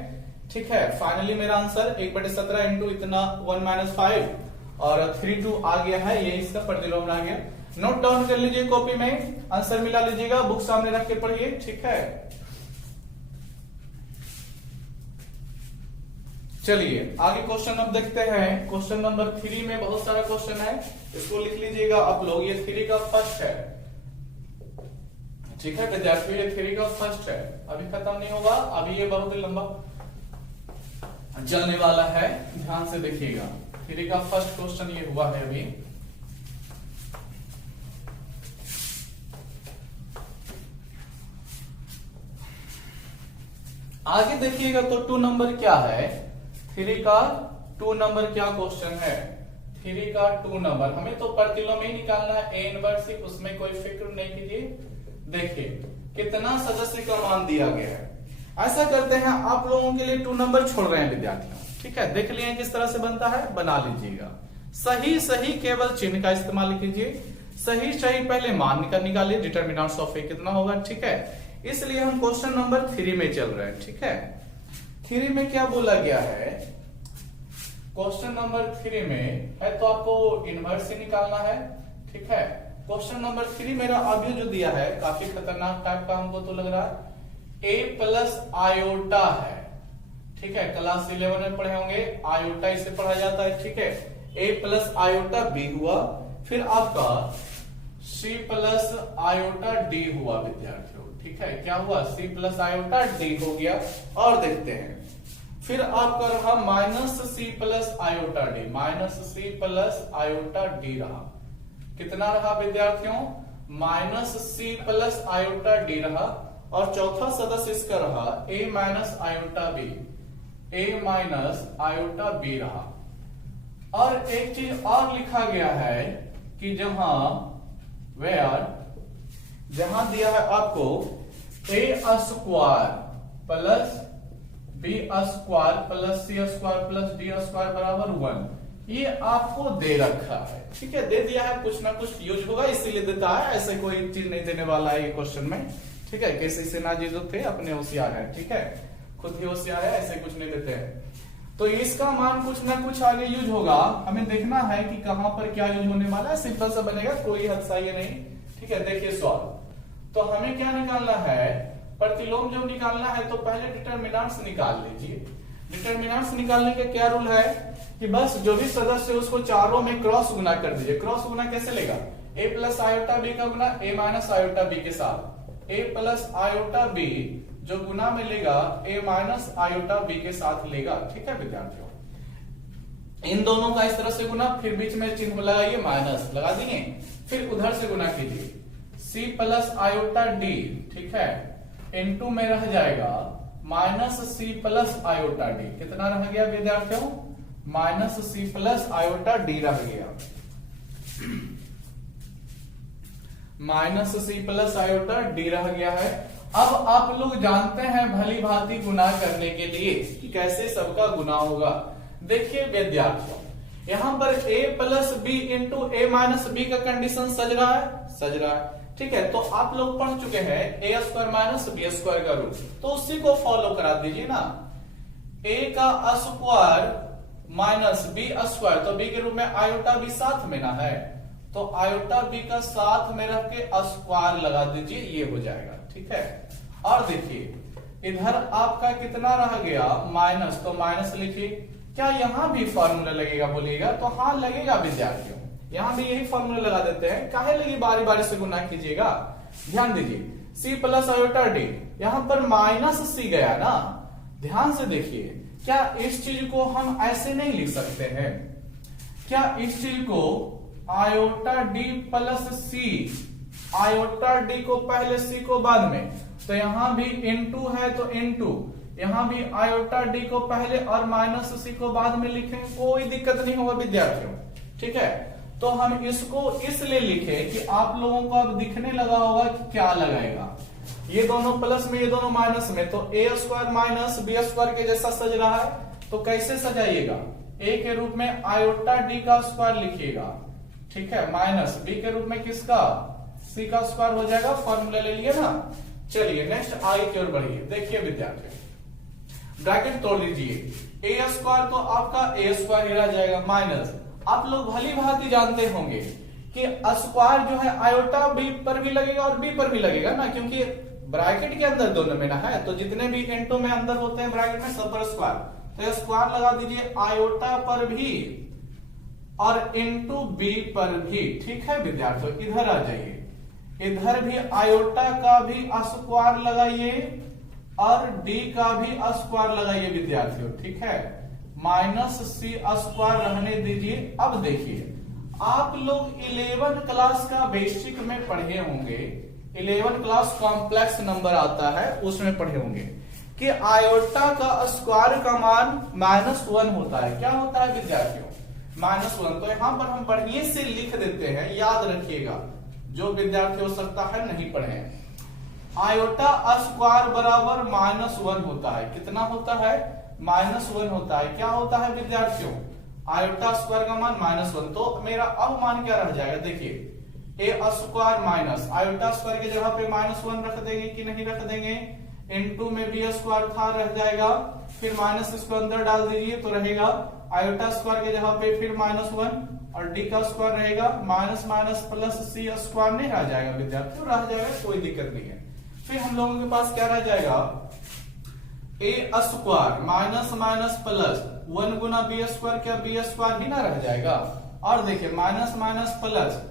ठीक है, फाइनली मेरा आंसर 1/17 इंटू इतना 1 - 5 और 3 2 आ गया है, ये इसका प्रतिलोम आ गया। नोट डाउन कर लीजिए कॉपी में, आंसर मिला लीजिएगा, बुक सामने रख के पढ़िए। ठीक है, चलिए आगे क्वेश्चन अब देखते हैं। क्वेश्चन नंबर 3 में बहुत सारा क्वेश्चन है, इसको लिख लीजिएगा आप लोग। ये 3 का फर्स्ट है। ठीक है विद्यार्थियों, ये 3 का फर्स्ट है, अभी खत्म नहीं होगा, अभी ये बहुत ही लंबा चलने वाला है, ध्यान से देखिएगा। 3 का फर्स्ट क्वेश्चन ये हुआ है अभी। आगे देखिएगा तो 2 नंबर क्या है, 3 का 2 नंबर क्या क्वेश्चन है। 3 का 2 नंबर हमें तो प्रतिलोम ही निकालना है, ए इनवर्स, उसमें कोई फिक्र नहीं कीजिए। देखिए कितना सदस्य का मान दिया गया है, ऐसा करते हैं, आप लोगों के लिए 2 नंबर छोड़ रहे हैं विद्यार्थियों, ठीक है। देख लिए किस तरह से बनता है, बना लीजिएगा। सही सही केवल चिन्ह का इस्तेमाल कीजिए, सही सही पहले मान का निकालिए, डिटर्मिनेंट्स ऑफ ए कितना होगा, ठीक है। इसलिए हम क्वेश्चन नंबर 3 में चल रहे हैं, ठीक है। 3 में क्या बोला गया है, क्वेश्चन नंबर 3 में है तो आपको इनवर्स ही निकालना है, ठीक है। क्वेश्चन नंबर 3 मेरा अभी जो दिया है काफी खतरनाक टाइप का हमको तो लग रहा है, a प्लस आयोटा है, ठीक है। क्लास 11 में पढ़े होंगे, आयोटा इसे पढ़ा जाता है, ठीक है। a प्लस आयोटा b हुआ, फिर आपका c प्लस आयोटा d हुआ विद्यार्थियों, ठीक है। क्या हुआ, c प्लस आयोटा d हो गया। और देखते हैं, फिर आपका रहा minus c plus iota d, minus c plus iota d रहा, कितना रहा विद्यार्थियों, minus c plus iota d रहा। और चौथा सदस्य इसका रहा a minus iota b, a minus iota b रहा। और एक चीज और लिखा गया है कि जहां दिया है आपको a square plus b square plus c square plus d square बराबर 1, ये आपको दे रखा है, ठीक है। दे दिया है, कुछ ना कुछ यूज होगा इसीलिए देता है, ऐसे कोई चीज नहीं देने वाला है ये क्वेश्चन में, ठीक है। किसी से ना जीजो थे, अपने होशियार है, ठीक है, खुद ही होशियार है, ऐसे कुछ नहीं देते हैं। तो इसका मान कुछ ना कुछ आगे यूज होगा, हमें देखना है कि कहां पर क्या यूज होने वाला है। सिंपल सा बनेगा, कोई हादसा ये नहीं, ठीक है। देखिए सॉल्व, तो हमें क्या निकालना है, प्रतिलोम जब निकालना है तो पहले डिटर्मिनेंट्स निकाल लीजिए। डिटर्मिनेंट्स निकालने का क्या रूल है कि बस जो भी सदस्य है उसको चारों में क्रॉस गुना कर दीजिए। क्रॉस गुना कैसे लेगा, a प्लस आयोटा b का गुना a माइनस आयोटा b के साथ, a प्लस आयोटा b जो गुना में लेगा a माइनस आयोटा b के साथ लेगा, ठीक है विद्यार्थियों। इन दोनों का इस तरह से गुना, फिर बीच में चिन्ह लगाइए, माइनस लगा दिए, फिर उधर से गुना कीजिए, c प्लस आयोटा d, ठीक है, इनटू में रह जाएगा minus c plus iota d, कितना रह गया विद्यार्थियों, minus c plus iota d रह गया, minus c plus iota d रह गया है। अब आप लोग जानते हैं भली भांति गुना करने के लिए कि कैसे सबका गुना होगा। देखिए विद्यार्थियों, यहां पर a plus b into a minus b का कंडीशन सज रहा है, ठीक है। तो आप लोग पढ़ चुके हैं a square minus b square का रूल, तो उसी को फॉलो करा दीजिए ना। a का स्क्वायर माइनस b स्क्वायर, तो b के रूप में आयोटा b साथ में ना है, तो आयोटा b का साथ में रख के स्क्वायर लगा दीजिए, ये हो जाएगा, ठीक है। और देखिए इधर आपका कितना रह गया, माइनस, तो माइनस लिखिए। क्या यहां भी फॉर्मूला लगेगा बोलिएगा, तो हाँ लगेगा विद्यार्थियों, यहां भी यही फॉर्मूला लगा देते हैं, काहे लगी बारी बारी से गुना कीजिएगा। ध्यान दीजिए, c प्लस आयोटा d, यहां पर माइनस c गया ना, ध्यान से देखिए, क्या इस चीज को हम ऐसे नहीं लिख सकते हैं, क्या इस चीज को iota d plus c, iota d को पहले c को बाद में, तो यहां भी इनटू है तो इनटू, यहां भी आयोटा d को पहले और माइनस c को बाद में लिखें, कोई दिक्कत नहीं होगा विद्यार्थियों, ठीक है। तो हम इसको इसलिए लिखे कि आप लोगों को अब दिखने लगा होगा कि क्या लगाएगा, ये दोनों प्लस में ये दोनों माइनस में, तो a square minus b square के जैसा सज रहा है, तो कैसे सजाइएगा, a के रूप में आयोटा d का स्क्वायर लिखिएगा, ठीक है, माइनस b के रूप में किसका, c का स्क्वायर हो जाएगा, फॉर्मूला ले लिए ना। चलिए नेक्स्ट आगे की ओर बढ़िए। देखिए विद्यार्थी, ब्रैकेट तोड़ लीजिए, a स्क्वायर तो आपका a स्क्वायर ही रह जाएगा, माइनस, आप लोग भली भांति जानते होंगे कि स्क्वायर जो है आयोटा b पर भी लगेगा और b पर भी लगेगा ना, क्योंकि ब्रैकेट के अंदर दोनों में ना है, तो जितने भी इंटू में अंदर होते हैं ब्रैकेट में सब पर स्क्वायर, तो ये स्क्वायर लगा दीजिए आयोटा पर भी और इंटू b पर भी, ठीक है विद्यार्थियों। इधर आ जाइए, इधर भी आयोटा का भी स्क्वायर लगाइए और d का भी स्क्वायर लगाइए विद्यार्थियों, ठीक है, माइनस c स्क्वायर रहने दीजिए। अब देखिए, आप लोग 11 क्लास का बेसिक में पढ़े होंगे, 11 क्लास कॉम्प्लेक्स नंबर आता है उसमें पढ़े होंगे कि आयोटा का स्क्वायर का मान -1 होता है। क्या होता है विद्यार्थियों, -1। तो यहां पर हम बढ़िया से लिख देते हैं, याद रखिएगा, जो विद्यार्थी हो सकता है नहीं पढ़े हैं। आयोटा स्क्वायर बराबर -1 होता है। कितना होता है? -1 होता है। क्या होता है विद्यार्थियों? आयोटा स्क्वायर का मान -1। तो मेरा अब मान क्या रह जाएगा? देखिए ए स्क्वायर माइनस आयोटा स्क्वायर की जगह पे -1 रख देंगे कि नहीं रख देंगे? इनटू में बी स्क्वायर था, रह जाएगा। फिर माइनस इसको अंदर डाल दीजिए तो रहेगा आयोटा स्क्वायर की जगह पे फिर -1 और डी का स्क्वायर रहेगा minus minus plus C square नहीं रह जाएगा विद्यार्थियों? रह जाएगा, कोई दिक्कत नहीं है। फिर हम लोगों के पास क्या रह जाएगा? ए स्क्वायर माइनस माइनस प्लस 1 गुना बी स्क्वायर, क्या बी स्क्वायर ही ना रह जाएगा? और देखिए माइनस माइनस प्लस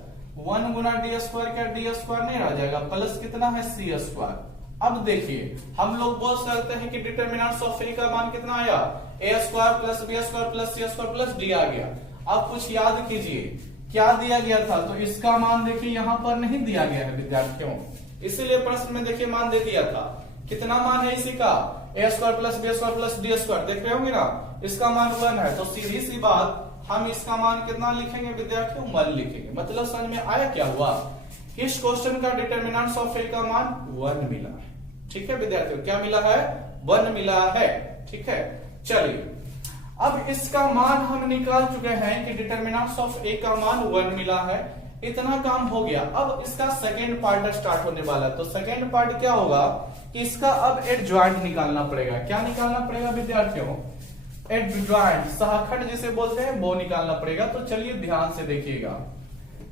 1 गुना डी स्क्वायर, क्या डी स्क्वायर नहीं रह जाएगा? प्लस कितना है? सी स्क्वायर। अब देखिए हम लोग बोल सकते हैं कि डिटर्मिनेंट्स ऑफ ए का मान कितना आया? A square plus B square plus C square plus D आ गया। अब कुछ याद कीजिए क्या दिया गया था? तो इसका मान देखिए यहाँ पर नहीं दिया गया है विद्यार्थियों, इसीलिए प्रश्न में देखिए मान दे दिया था। कितना मान है इसी का? A square plus B square plus D square, देख रहे होंगे ना? इसका मान 1 है। तो सीधी सी बात हम इसका मान कितना लिखेंगे विद्यार्थियों? 1 लिखेंगे। मतलब समझ में आया क्या हुआ? इस क्वेश्चन का डिटर्मिनेंट्स ऑफ ए का मान 1 मिला है। ठीक है विद्यार्थियों, क्या मिला है? 1 मिला है। ठीक है, चलिए अब इसका मान हम निकाल चुके हैं कि डिटर्मिनेंट्स ऑफ ए का मान 1 मिला है। इतना काम हो गया। अब इसका सेकेंड पार्ट स्टार्ट होने वाला है। तो सेकेंड पार्ट क्या होगा कि इसका अब एडजॉइंट निकालना पड़ेगा। क्या निकालना पड़ेगा विद्यार्थियों? एडजॉइंट, सहखंड जिसे बोलते हैं, वो निकालना पड़ेगा। तो चलिए ध्यान से देखिएगा।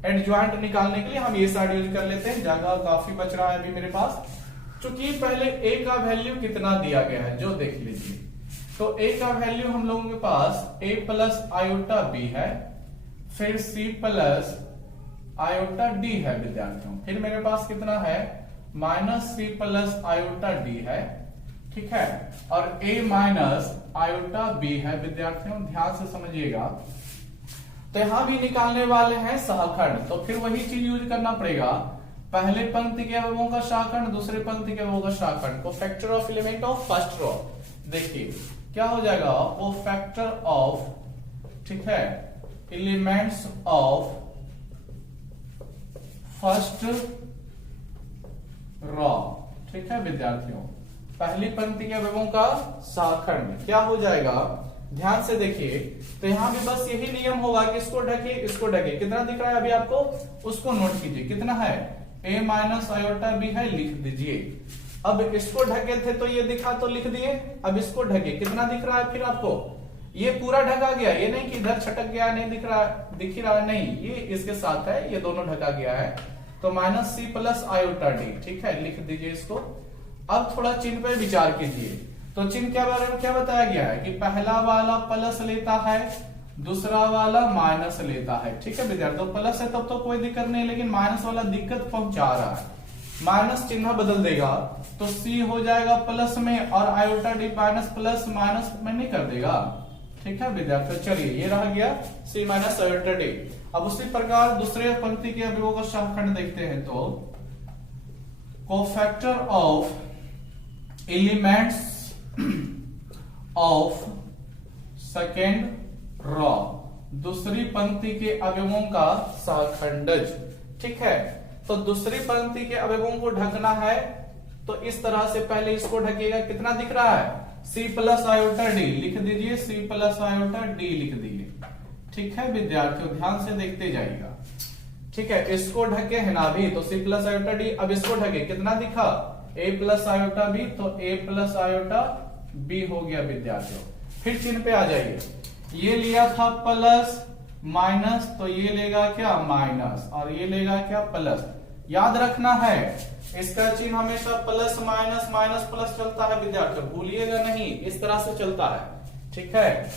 एडजॉइंट निकालने के लिए हम ये साइड यूज कर लेते हैं, जगह काफी बच रहा है अभी मेरे पास। चूंकि पहले ए का वैल्यू कितना दिया गया है जो देख लीजिए। तो ए का वैल्यू हम लोगों के पास ए प्लस आयोटा बी है, फिर सी प्लस आयोटा डी है विद्यार्थियों। फिर मेरे पास कितना है? Minus C plus iota D है। ठीक है, और ए माइनस आयोटा बी है विद्यार्थियों। ध्यान से समझिएगा। तो यहां भी निकालने वाले हैं सहखंड, तो फिर वही चीज यूज करना पड़ेगा। पहले पंक्ति के अवयवों का शाखंड, दूसरे पंक्ति के अवयवों का शाखंड cofactor of element of first row. देखिए क्या हो जाएगा? वो फैक्टर ऑफ, ठीक है, एलिमेंट्स ऑफ फर्स्ट रो। ठीक है विद्यार्थियों, पहली पंक्ति के अवयवों का शाखंड क्या हो जाएगा? ध्यान से देखिए। तो यहां भी बस यही नियम होगा कि इसको ढके इसको ढके। कितना दिख रहा है अभी आपको? उसको नोट कीजिए। कितना है? ए माइनस आयोटा बी है, लिख दीजिए। अब इसको ढके थे तो ये दिखा तो लिख दिए। अब इसको ढके, कितना दिख रहा है फिर आपको? ये पूरा ढका गया, ये नहीं कि इधर छटक गया, नहीं दिख रहा, दिख ही रहा नहीं, ये इसके साथ है, ये दोनों ढका गया है। तो minus C plus iota D, ठीक है, लिख दीजिए इसको। अब थोड़ा चिन्ह पे विचार कीजिए। तो चिन्ह क्या बारे में क्या बताया गया है कि पहला वाला प्लस लेता है, दूसरा वाला माइनस लेता है। ठीक है विद्यार्थी, तो प्लस है तब तो कोई दिक्कत नहीं, लेकिन माइनस वाला दिक्कत पहुंचा रहा है। माइनस चिन्ह बदल देगा तो सी हो जाएगा प्लस में, और iota D minus plus minus में नहीं कर देगा। ठीक है विद्यार्थी, चलिए ये रह गया सी माइनस आयोटा डी। अब उसी प्रकार दूसरे पंक्ति के अवयवों का शाखंड देखते हैं। तो cofactor of elements of second row, दूसरी पंक्ति के अवयवों का शाखंडज। ठीक है, तो दूसरी पंक्ति के अवयवों को ढकना है तो इस तरह से पहले इसको ढकेगा। कितना दिख रहा है? सी प्लस आयोटा डी, लिख दीजिए सी प्लस आयोटा डी लिख दीजिए। ठीक है विद्यार्थियों, ध्यान से देखते जाइएगा। ठीक है, इसको ढके है ना अभी, तो सी प्लस आयोटा डी। अब इसको ढके, कितना दिखा? ए प्लस आयोटा बी, तो ए प्लस आयोटा बी हो गया विद्यार्थियों। फिर चिन्ह पे आ जाइए। ये लिया था प्लस माइनस, तो ये लेगा क्या? माइनस, और ये लेगा क्या? प्लस। याद रखना है इसका चिन्ह हमेशा प्लस माइनस माइनस प्लस चलता है विद्यार्थियों, भूलिएगा नहीं, इस तरह से चलता है। ठीक है,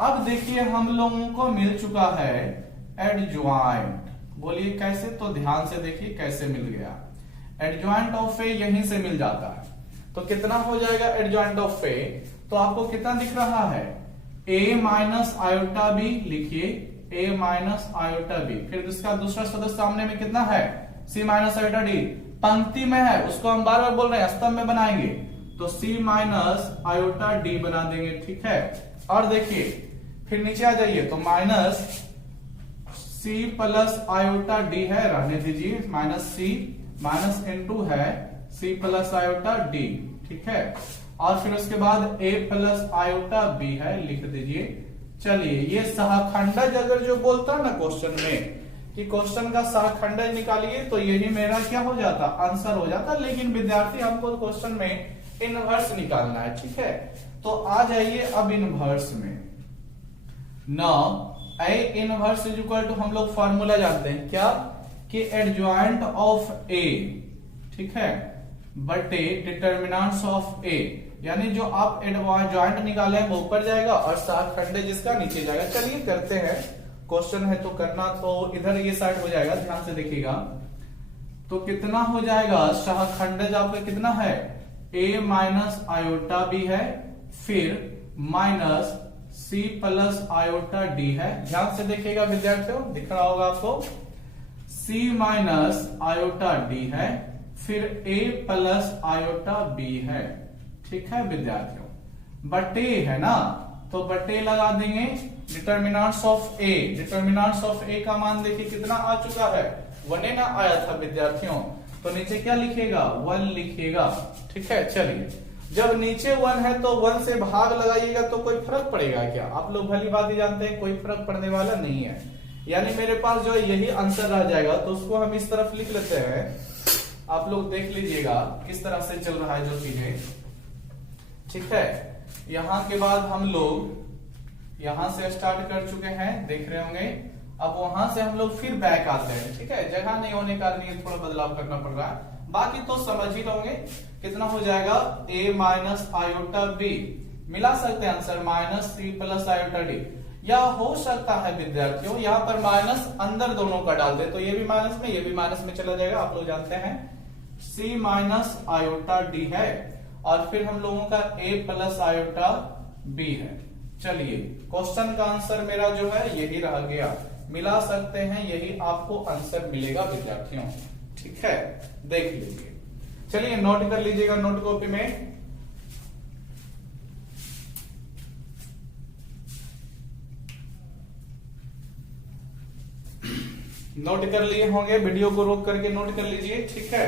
अब देखिए हम लोगों को मिल चुका है एडजॉइंट। बोलिए कैसे? तो ध्यान से देखिए कैसे मिल गया। एडजॉइंट ऑफ ए यहीं से मिल जाता है। तो कितना हो जाएगा एडजॉइंट ऑफ ए? तो आपको कितना दिख रहा है? ए माइनस आयोटा बी, लिखिए ए माइनस आयोटा बी। फिर इसका दूसरा सदस्य सामने में कितना है? सी माइनस आयोटा डी। पंक्ति में है, उसको हम बार बार बोल रहे हैं, स्तंभ में बनाएंगे तो सी माइनस आयोटा डी बना देंगे। ठीक है, और देखिए फिर नीचे आ जाइए तो minus C plus iota D है, रहने दीजिए, माइनस सी माइनस इनटू है सी प्लस आयोटा डी, ठीक है। और फिर उसके बाद ए प्लस आयोटा बी है, लिख दीजिए। चलिए, ये सहखंडज अगर जो बोलता है ना क्वेश्चन में कि क्वेश्चन का सहखंडज निकालिए, तो यही मेरा क्या हो जाता, आंसर हो जाता। लेकिन विद्यार्थी हमको क्वेश्चन में इनवर्स निकालना है, ठीक है। तो आ जाइए अब इनवर्स में। Now A inverse is equal to, हम लोग फॉर्मूला जानते हैं क्या, कि एडजॉइंट ऑफ ए, ठीक है, बटे डिटर्मिनेंट्स ऑफ ए, यानी जो आप एडजॉइंट निकाले हैं वो ऊपर जाएगा और सहखंडज जिसका नीचे जाएगा। चलिए करते हैं, क्वेश्चन है तो करना, तो इधर ये साइड हो जाएगा, ध्यान से देखिएगा। तो कितना हो जाएगा, सहखंडज आपका कितना है, a माइनस आयोटा बी है, फिर minus c plus iota D है। ध्यान से देखिएगा विद्यार्थियों, दिख रहा होगा आपको, c माइनस आयोटा डी है, फिर a प्लस आयोटा बी है, ठीक है विद्यार्थियों। बटे है ना, तो बटे लगा देंगे determinants of A. Determinants of A का मान देखिए कितना आ चुका है, 1 ना आया था विद्यार्थियों, तो नीचे क्या लिखिएगा, 1 लिखिएगा, ठीक है। चलिए, जब नीचे 1 है तो 1 से भाग लगाइएगा तो कोई फर्क पड़ेगा क्या, आप लोग भली बात ही जानते हैं, कोई फर्क पड़ने वाला नहीं है। यानी मेरे पास जो यही आंसर रह जाएगा, तो उसको हम इस तरफ लिख लेते हैं। आप लोग देख लीजिएगा किस तरह से चल रहा है जो चीजें, ठीक है। यहां के बाद हम लोग यहां से स्टार्ट कर चुके हैं, देख रहे होंगे। अब वहां से हम लोग फिर बैक आते हैं, ठीक है। जगह नहीं होने का कारण थोड़ा बदलाव करना पड़ रहा है, बाकी तो समझ ही लोगे। कितना हो जाएगा, a माइनस आयोटा बी, मिला सकते हैं answer, minus C plus iota D. या हो सकता है विद्यार्थियों यहाँ पर माइनस अंदर दोनों का डाल दे, तो ये भी माइनस में, ये भी माइनस में चला जाएगा। आप लोग जानते हैं c माइनस आयोटा डी है, और फिर हम लोगों का a प्लस आयोटा b है। चलिए, क्वेश्चन का आंसर मेरा जो है यही रह गया, मिला सकते हैं, यही आपको आंसर मिलेगा विद्यार्थियों, ठीक है। देख लीजिए, चलिए नोट कर लीजिएगा नोट कॉपी में। नोट कर लिए होंगे, वीडियो को रोक करके नोट कर लीजिए, ठीक है।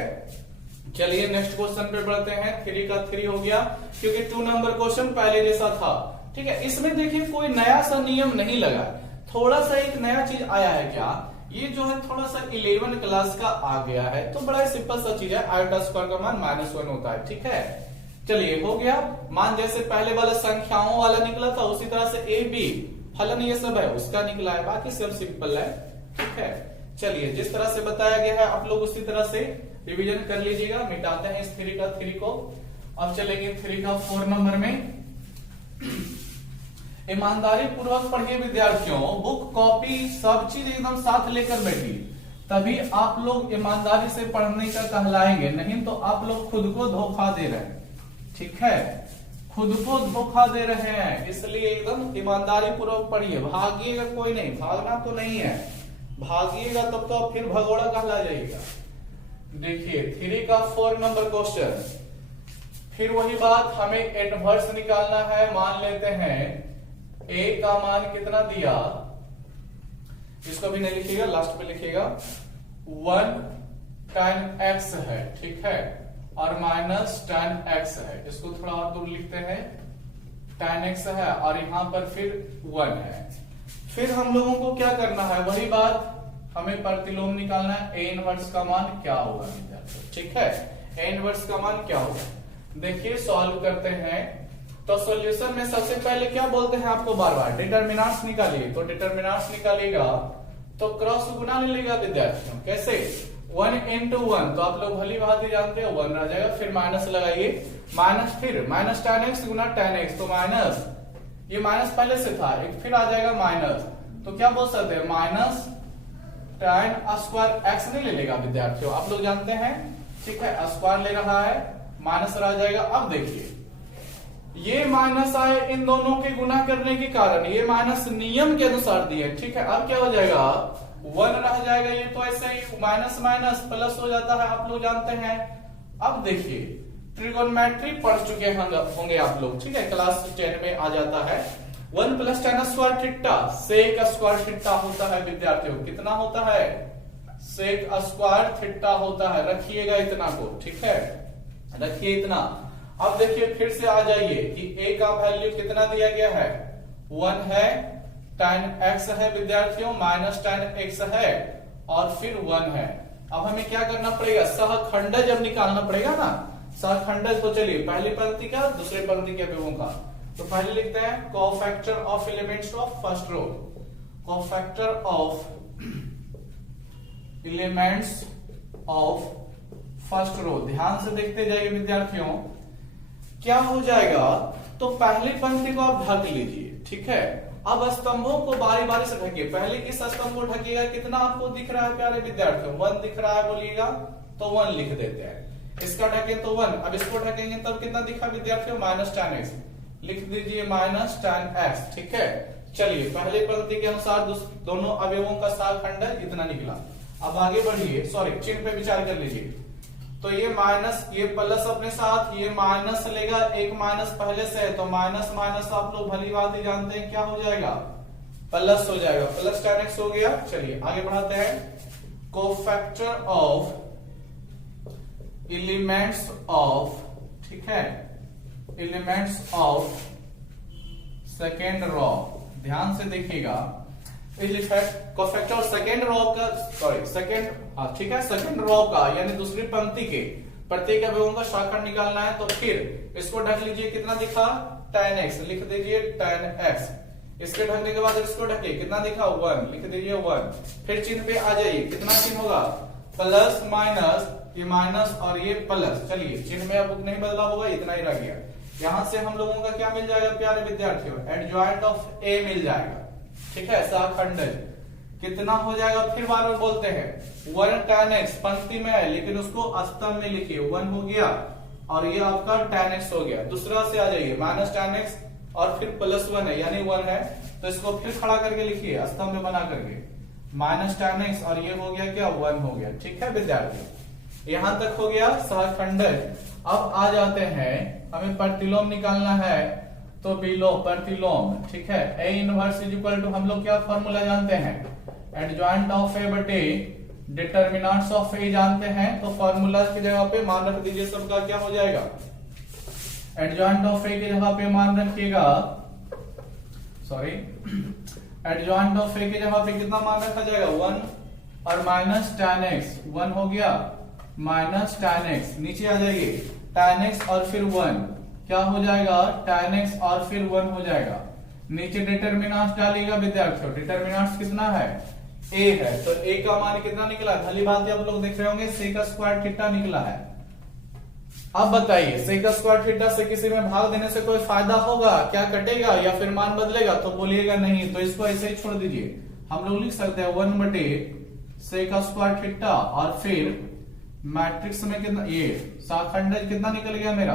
चलिए नेक्स्ट क्वेश्चन पे बढ़ते हैं। 3 का 3 हो गया, क्योंकि 2 नंबर क्वेश्चन पहले जैसा था, ठीक है। इसमें देखिए कोई नया सा नियम नहीं लगा, थोड़ा सा एक नया चीज आया है। क्या, ये जो है थोड़ा सा 11 क्लास का आ गया है, तो बड़ा सिंपल सा चीज है, आयोटा स्क्वायर का मान -1 होता है, ठीक है। चलिए हो गया, मान जैसे पहले वाला संख्याओं वाला निकला था, उसी तरह से ए बी फलन ये सब है उसका निकला है, बाकी सब सिंपल है, ठीक है। चलिए, जिस तरह से बताया गया है आप लोग उसी तरह से रिवीजन कर लीजिएगा। मिटाते हैं इस 3 का 3 को। अब चलेंगे 3 का 4 नंबर में। ईमानदारी पूर्वक पढ़िए विद्यार्थियों, बुक कॉपी सब चीज एकदम साथ लेकर बैठिए, तभी आप लोग ईमानदारी से पढ़ने का कहलाएंगे, नहीं तो आप लोग खुद को धोखा दे रहे हैं, ठीक है। खुद को धोखा दे रहे हैं, इसलिए एकदम ईमानदारी पूर्वक पढ़िए। भागिएगा कोई नहीं, भागना तो नहीं है, भागिएगा तब तो फिर भगोड़ा कहला जाएगा। देखिए 3 का 4 नंबर क्वेश्चन, फिर वही बात, हमें इनवर्स निकालना है। मान लेते हैं a का मान कितना दिया, इसको भी नहीं लिखिएगा, लास्ट में लिखिएगा 1 tan x है, ठीक है, और माइनस tan x है। इसको थोड़ा और दूर लिखते हैं, tan x है और यहां पर फिर 1 है। फिर हम लोगों को क्या करना है, वही बात, हमें प्रतिलोम निकालना है। a इनवर्स का मान क्या होगा विद्यार्थियों, ठीक है। a इनवर्स का मान क्या होगा, देखिए सॉल्व करते हैं। तो सॉल्यूशन में सबसे पहले क्या बोलते हैं आपको, बार बार डिटर्मिनेंट्स निकालिए। तो डिटर्मिनेंट्स निकालिएगा तो क्रॉस गुना ले लेगा विद्यार्थियों, कैसे, 1 into 1, तो आप लोग भली बात ही जानते हैं 1 रह जाएगा, फिर माइनस लगाइए, माइनस फिर माइनस tan x गुना tan x, तो माइनस, ये माइनस पहले से था, एक फिर आ जाएगा माइनस, तो क्या बोल सकते हैं, माइनस tan स्क्वायर x नहीं ले लेगा विद्यार्थियों, आप लोग जानते हैं, ठीक है। स्क्वायर ले रहा है, माइनस रह जाएगा। अब देखिए ये माइनस आए इन दोनों के गुना करने के कारण, ये माइनस नियम के अनुसार दिए, ठीक है। अब क्या हो जाएगा, 1 रह जाएगा, ये तो ऐसे ही माइनस माइनस प्लस हो जाता है, आप लोग जानते हैं। अब देखिए ट्रिगोनोमेट्री पढ़ चुके होंगे आप लोग, ठीक है, क्लास 10 में आ जाता है। 1 + tan square theta sec square theta होता है विद्यार्थियों, कितना होता है, सेक स्क्वायर थीटा होता है, रखिएगा इतना को, ठीक है। रखिए इतना। अब देखिए फिर से आ जाइए कि a का वैल्यू कितना दिया गया है, 1 है, tan x है विद्यार्थियों, माइनस tan x है और फिर 1 है। अब हमें क्या करना पड़ेगा, सहखंडज अब निकालना पड़ेगा ना। सहखंडज तो चलिए पहली पंक्ति का दूसरी पंक्ति के अवयवों का, तो पहले लिखते हैं cofactor of elements of first row, cofactor of elements of first row. ध्यान से देखते जाइए विद्यार्थियों, क्या हो जाएगा, तो पहली पंक्ति को आप ढक लीजिए, ठीक है। अब स्तंभों को बारी बारी से ढकिए। पहले किस स्तंभ को ढकिएगा, कितना आपको दिख रहा है प्यारे विद्यार्थियों, 1 दिख रहा है, बोलिएगा तो 1 लिख देते हैं। इसका ढके तो 1, अब इसको ढकेंगे तब कितना दिखा विद्यार्थियों, माइनस tan x, लिख दीजिए माइनस tan x, ठीक है। चलिए पहले पंक्ति के अनुसार दोनों अवयवों का सहखंड इतना निकला। अब आगे बढ़िए, सॉरी चिन्ह पे विचार कर लीजिए। तो ये माइनस, ये प्लस अपने साथ, ये माइनस लेगा, एक माइनस पहले से है तो माइनस माइनस आप लोग भली बात ही जानते हैं क्या हो जाएगा, प्लस हो जाएगा, प्लस tan x हो गया। चलिए आगे बढ़ाते हैं, कोफैक्टर ऑफ एलिमेंट्स ऑफ, ठीक है, एलिमेंट्स ऑफ सेकेंड रॉ। ध्यान से देखिएगा, कोफैक्टर सेकेंड रॉ का, सॉरी सेकेंड, हाँ ठीक है, सेकेंड रॉ का यानी दूसरी पंक्ति के प्रत्येक अवयवों का शाखा निकालना है। तो फिर इसको ढक लीजिए, कितना दिखा, tan x, लिख दीजिए tan x। इसके ढकने के बाद इसको ढकिए, कितना दिखा, 1, लिख दीजिए 1। फिर चिन्ह पे आ जाइए, कितना चिन्ह होगा, प्लस माइनस, ये माइनस और ये प्लस। चलिए चिन्ह में अब नहीं बदला होगा, इतना ही रह गया। यहां से हम लोगों का क्या मिल जाएगा प्यारे विद्यार्थियों, एडजॉइंट ऑफ a मिल जाएगा, ठीक है, सहखंडज कितना हो जाएगा, फिर बार बार बोलते हैं 1 tan x पंक्ति में है लेकिन उसको स्तंभ में लिखिए, 1 हो गया और ये आपका tan x हो गया। दूसरा से आ जाइए, माइनस tan x और फिर प्लस 1 है यानी 1 है, तो इसको फिर खड़ा करके लिखिए स्तंभ में बना करके, माइनस tan x और ये हो गया क्या, 1 हो गया, ठीक है विद्यार्थी। यहां तक हो गया सहखंडज। अब आ जाते हैं, हमें प्रतिलोम निकालना है, तो विलोम, प्रतिलोम, ठीक है, A inverse is equal to, हम लोग क्या फॉर्मूला जानते हैं, एडजॉइंट ऑफ A बटे डिटर्मिनेंट्स ऑफ A जानते हैं। तो फॉर्मूला की जगह पे मान रख दीजिए, सबका क्या हो जाएगा, एडजॉइंट ऑफ A की जगह पे मान रखिएगा, सॉरी एडजॉइंट ऑफ A की जगह पे कितना मान रखा जाएगा, 1 और माइनस tan x, 1 हो गया, माइनस tan x, नीचे आ जाइए, tan x और फिर 1, क्या हो जाएगा, tan x और फिर 1 हो जाएगा। नीचे डिटर्मिनेंट्स डालिएगा विद्यार्थियों, डिटर्मिनेंट्स कितना है, a है, तो a का मान कितना निकला, भली बात आप लोग देख रहे होंगे, sec स्क्वायर थीटा निकला है। अब बताइए, sec स्क्वायर थीटा से किसी में भाग देने से कोई फायदा होगा क्या, कटेगा या फिर मान बदलेगा, तो बोलिएगा नहीं, तो इसको ऐसे ही छोड़ दीजिए। हम लोग लिख सकते हैं 1 बटे sec स्क्वायर थीटा और फिर मैट्रिक्स में कितना, ये सहखंडज कितना निकल गया मेरा,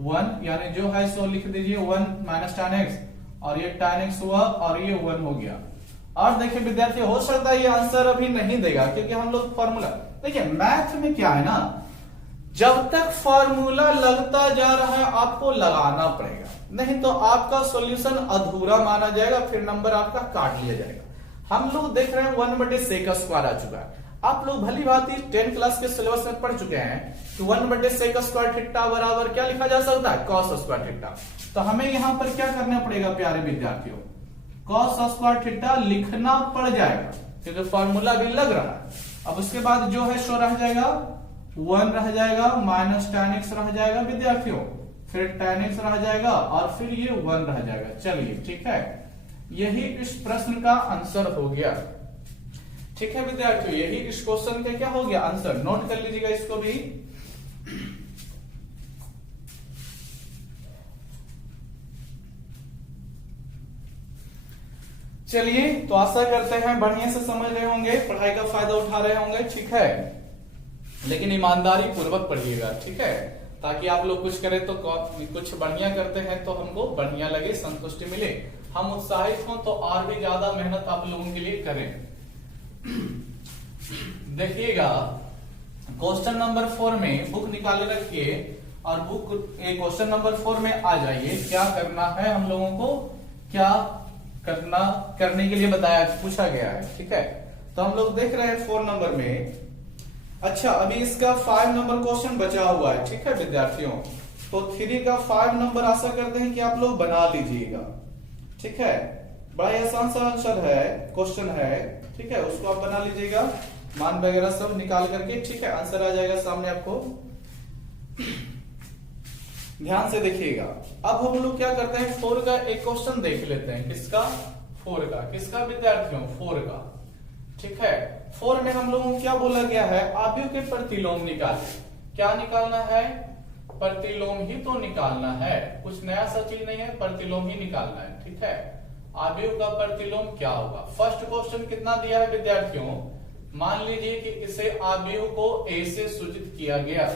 1, यानी जो है सो लिख दीजिए 1 माइनस tan x और ये tan x हुआ और ये 1 हो गया। और देखिए विद्यार्थी, हो सकता है ये आंसर अभी नहीं देगा क्योंकि हम लोग फॉर्मूला, देखिए मैथ में क्या है ना, जब तक फॉर्मूला लगता जा रहा है आपको लगाना पड़ेगा, नहीं तो आपका सॉल्यूशन अधूरा माना जाएगा, फिर नंबर आपका काट लिया जाएगा। हम लोग देख रहे हैं 1 बटे sec स्क्वायर आ चुका है। आप लोग भली भांति 10 क्लास के सिलेबस में पढ़ चुके हैं कि 1 बटे sec स्क्वायर थीटा बराबर क्या लिखा जा सकता है, cos स्क्वायर थीटा। तो हमें यहां पर क्या करना पड़ेगा प्यारे विद्यार्थियों, cos स्क्वायर थीटा लिखना पड़ जाएगा क्योंकि फॉर्मूला भी लग रहा है। अब उसके बाद जो है सो रह जाएगा, 1 रह जाएगा, माइनस tan x रह जाएगा विद्यार्थियों, फिर tan x रह जाएगा और फिर ये 1 रह जाएगा। चलिए ठीक है, यही इस प्रश्न का आंसर हो गया, ठीक है विद्यार्थियों, यही इस क्वेश्चन का क्या हो गया आंसर। नोट कर लीजिएगा इसको भी। चलिए, तो आशा करते हैं बढ़िया से समझ रहे होंगे, पढ़ाई का फायदा उठा रहे होंगे, ठीक है, लेकिन ईमानदारी पूर्वक पढ़िएगा, ठीक है, ताकि आप लोग कुछ करें तो कुछ बढ़िया करते हैं तो हमको बढ़िया लगे, संतुष्टि मिले, हम उत्साहित हों तो और भी ज्यादा मेहनत आप लोगों के लिए करें। देखिएगा क्वेश्चन नंबर 4 में बुक निकाले रखिए और बुक क्वेश्चन नंबर 4 में आ जाइए। क्या करना है हम लोगों को, क्या करने के लिए बताया, पूछा गया है, ठीक है। तो हम लोग देख रहे हैं 4 नंबर में अच्छा, अभी इसका 5 नंबर क्वेश्चन बचा हुआ है, ठीक है विद्यार्थियों। तो 3 का 5 नंबर आशा करते हैं कि आप लोग बना लीजिएगा, ठीक है। बड़ा ही आसान सा आंसर है, क्वेश्चन है, ठीक है। उसको आप बना लीजिएगा, मान वगैरह सब निकाल करके, ठीक है। आंसर आ जाएगा सामने आपको। ध्यान से देखिएगा। अब हम लोग क्या करते हैं, 4 का एक क्वेश्चन देख लेते हैं। किसका? 4 का। किसका विद्यार्थियों? 4 का, ठीक है। 4 में हम लोगों को क्या बोला गया है, आव्यूह के प्रतिलोम निकाले। क्या निकालना है? प्रतिलोम ही तो निकालना है, कुछ नया सा चीज नहीं है, प्रतिलोम ही निकालना है, ठीक है। आव्यूह का प्रतिलोम क्या होगा? फर्स्ट क्वेश्चन कितना दिया है विद्यार्थियों? मान लीजिए कि इसे आव्यूह को A से सूचित किया गया।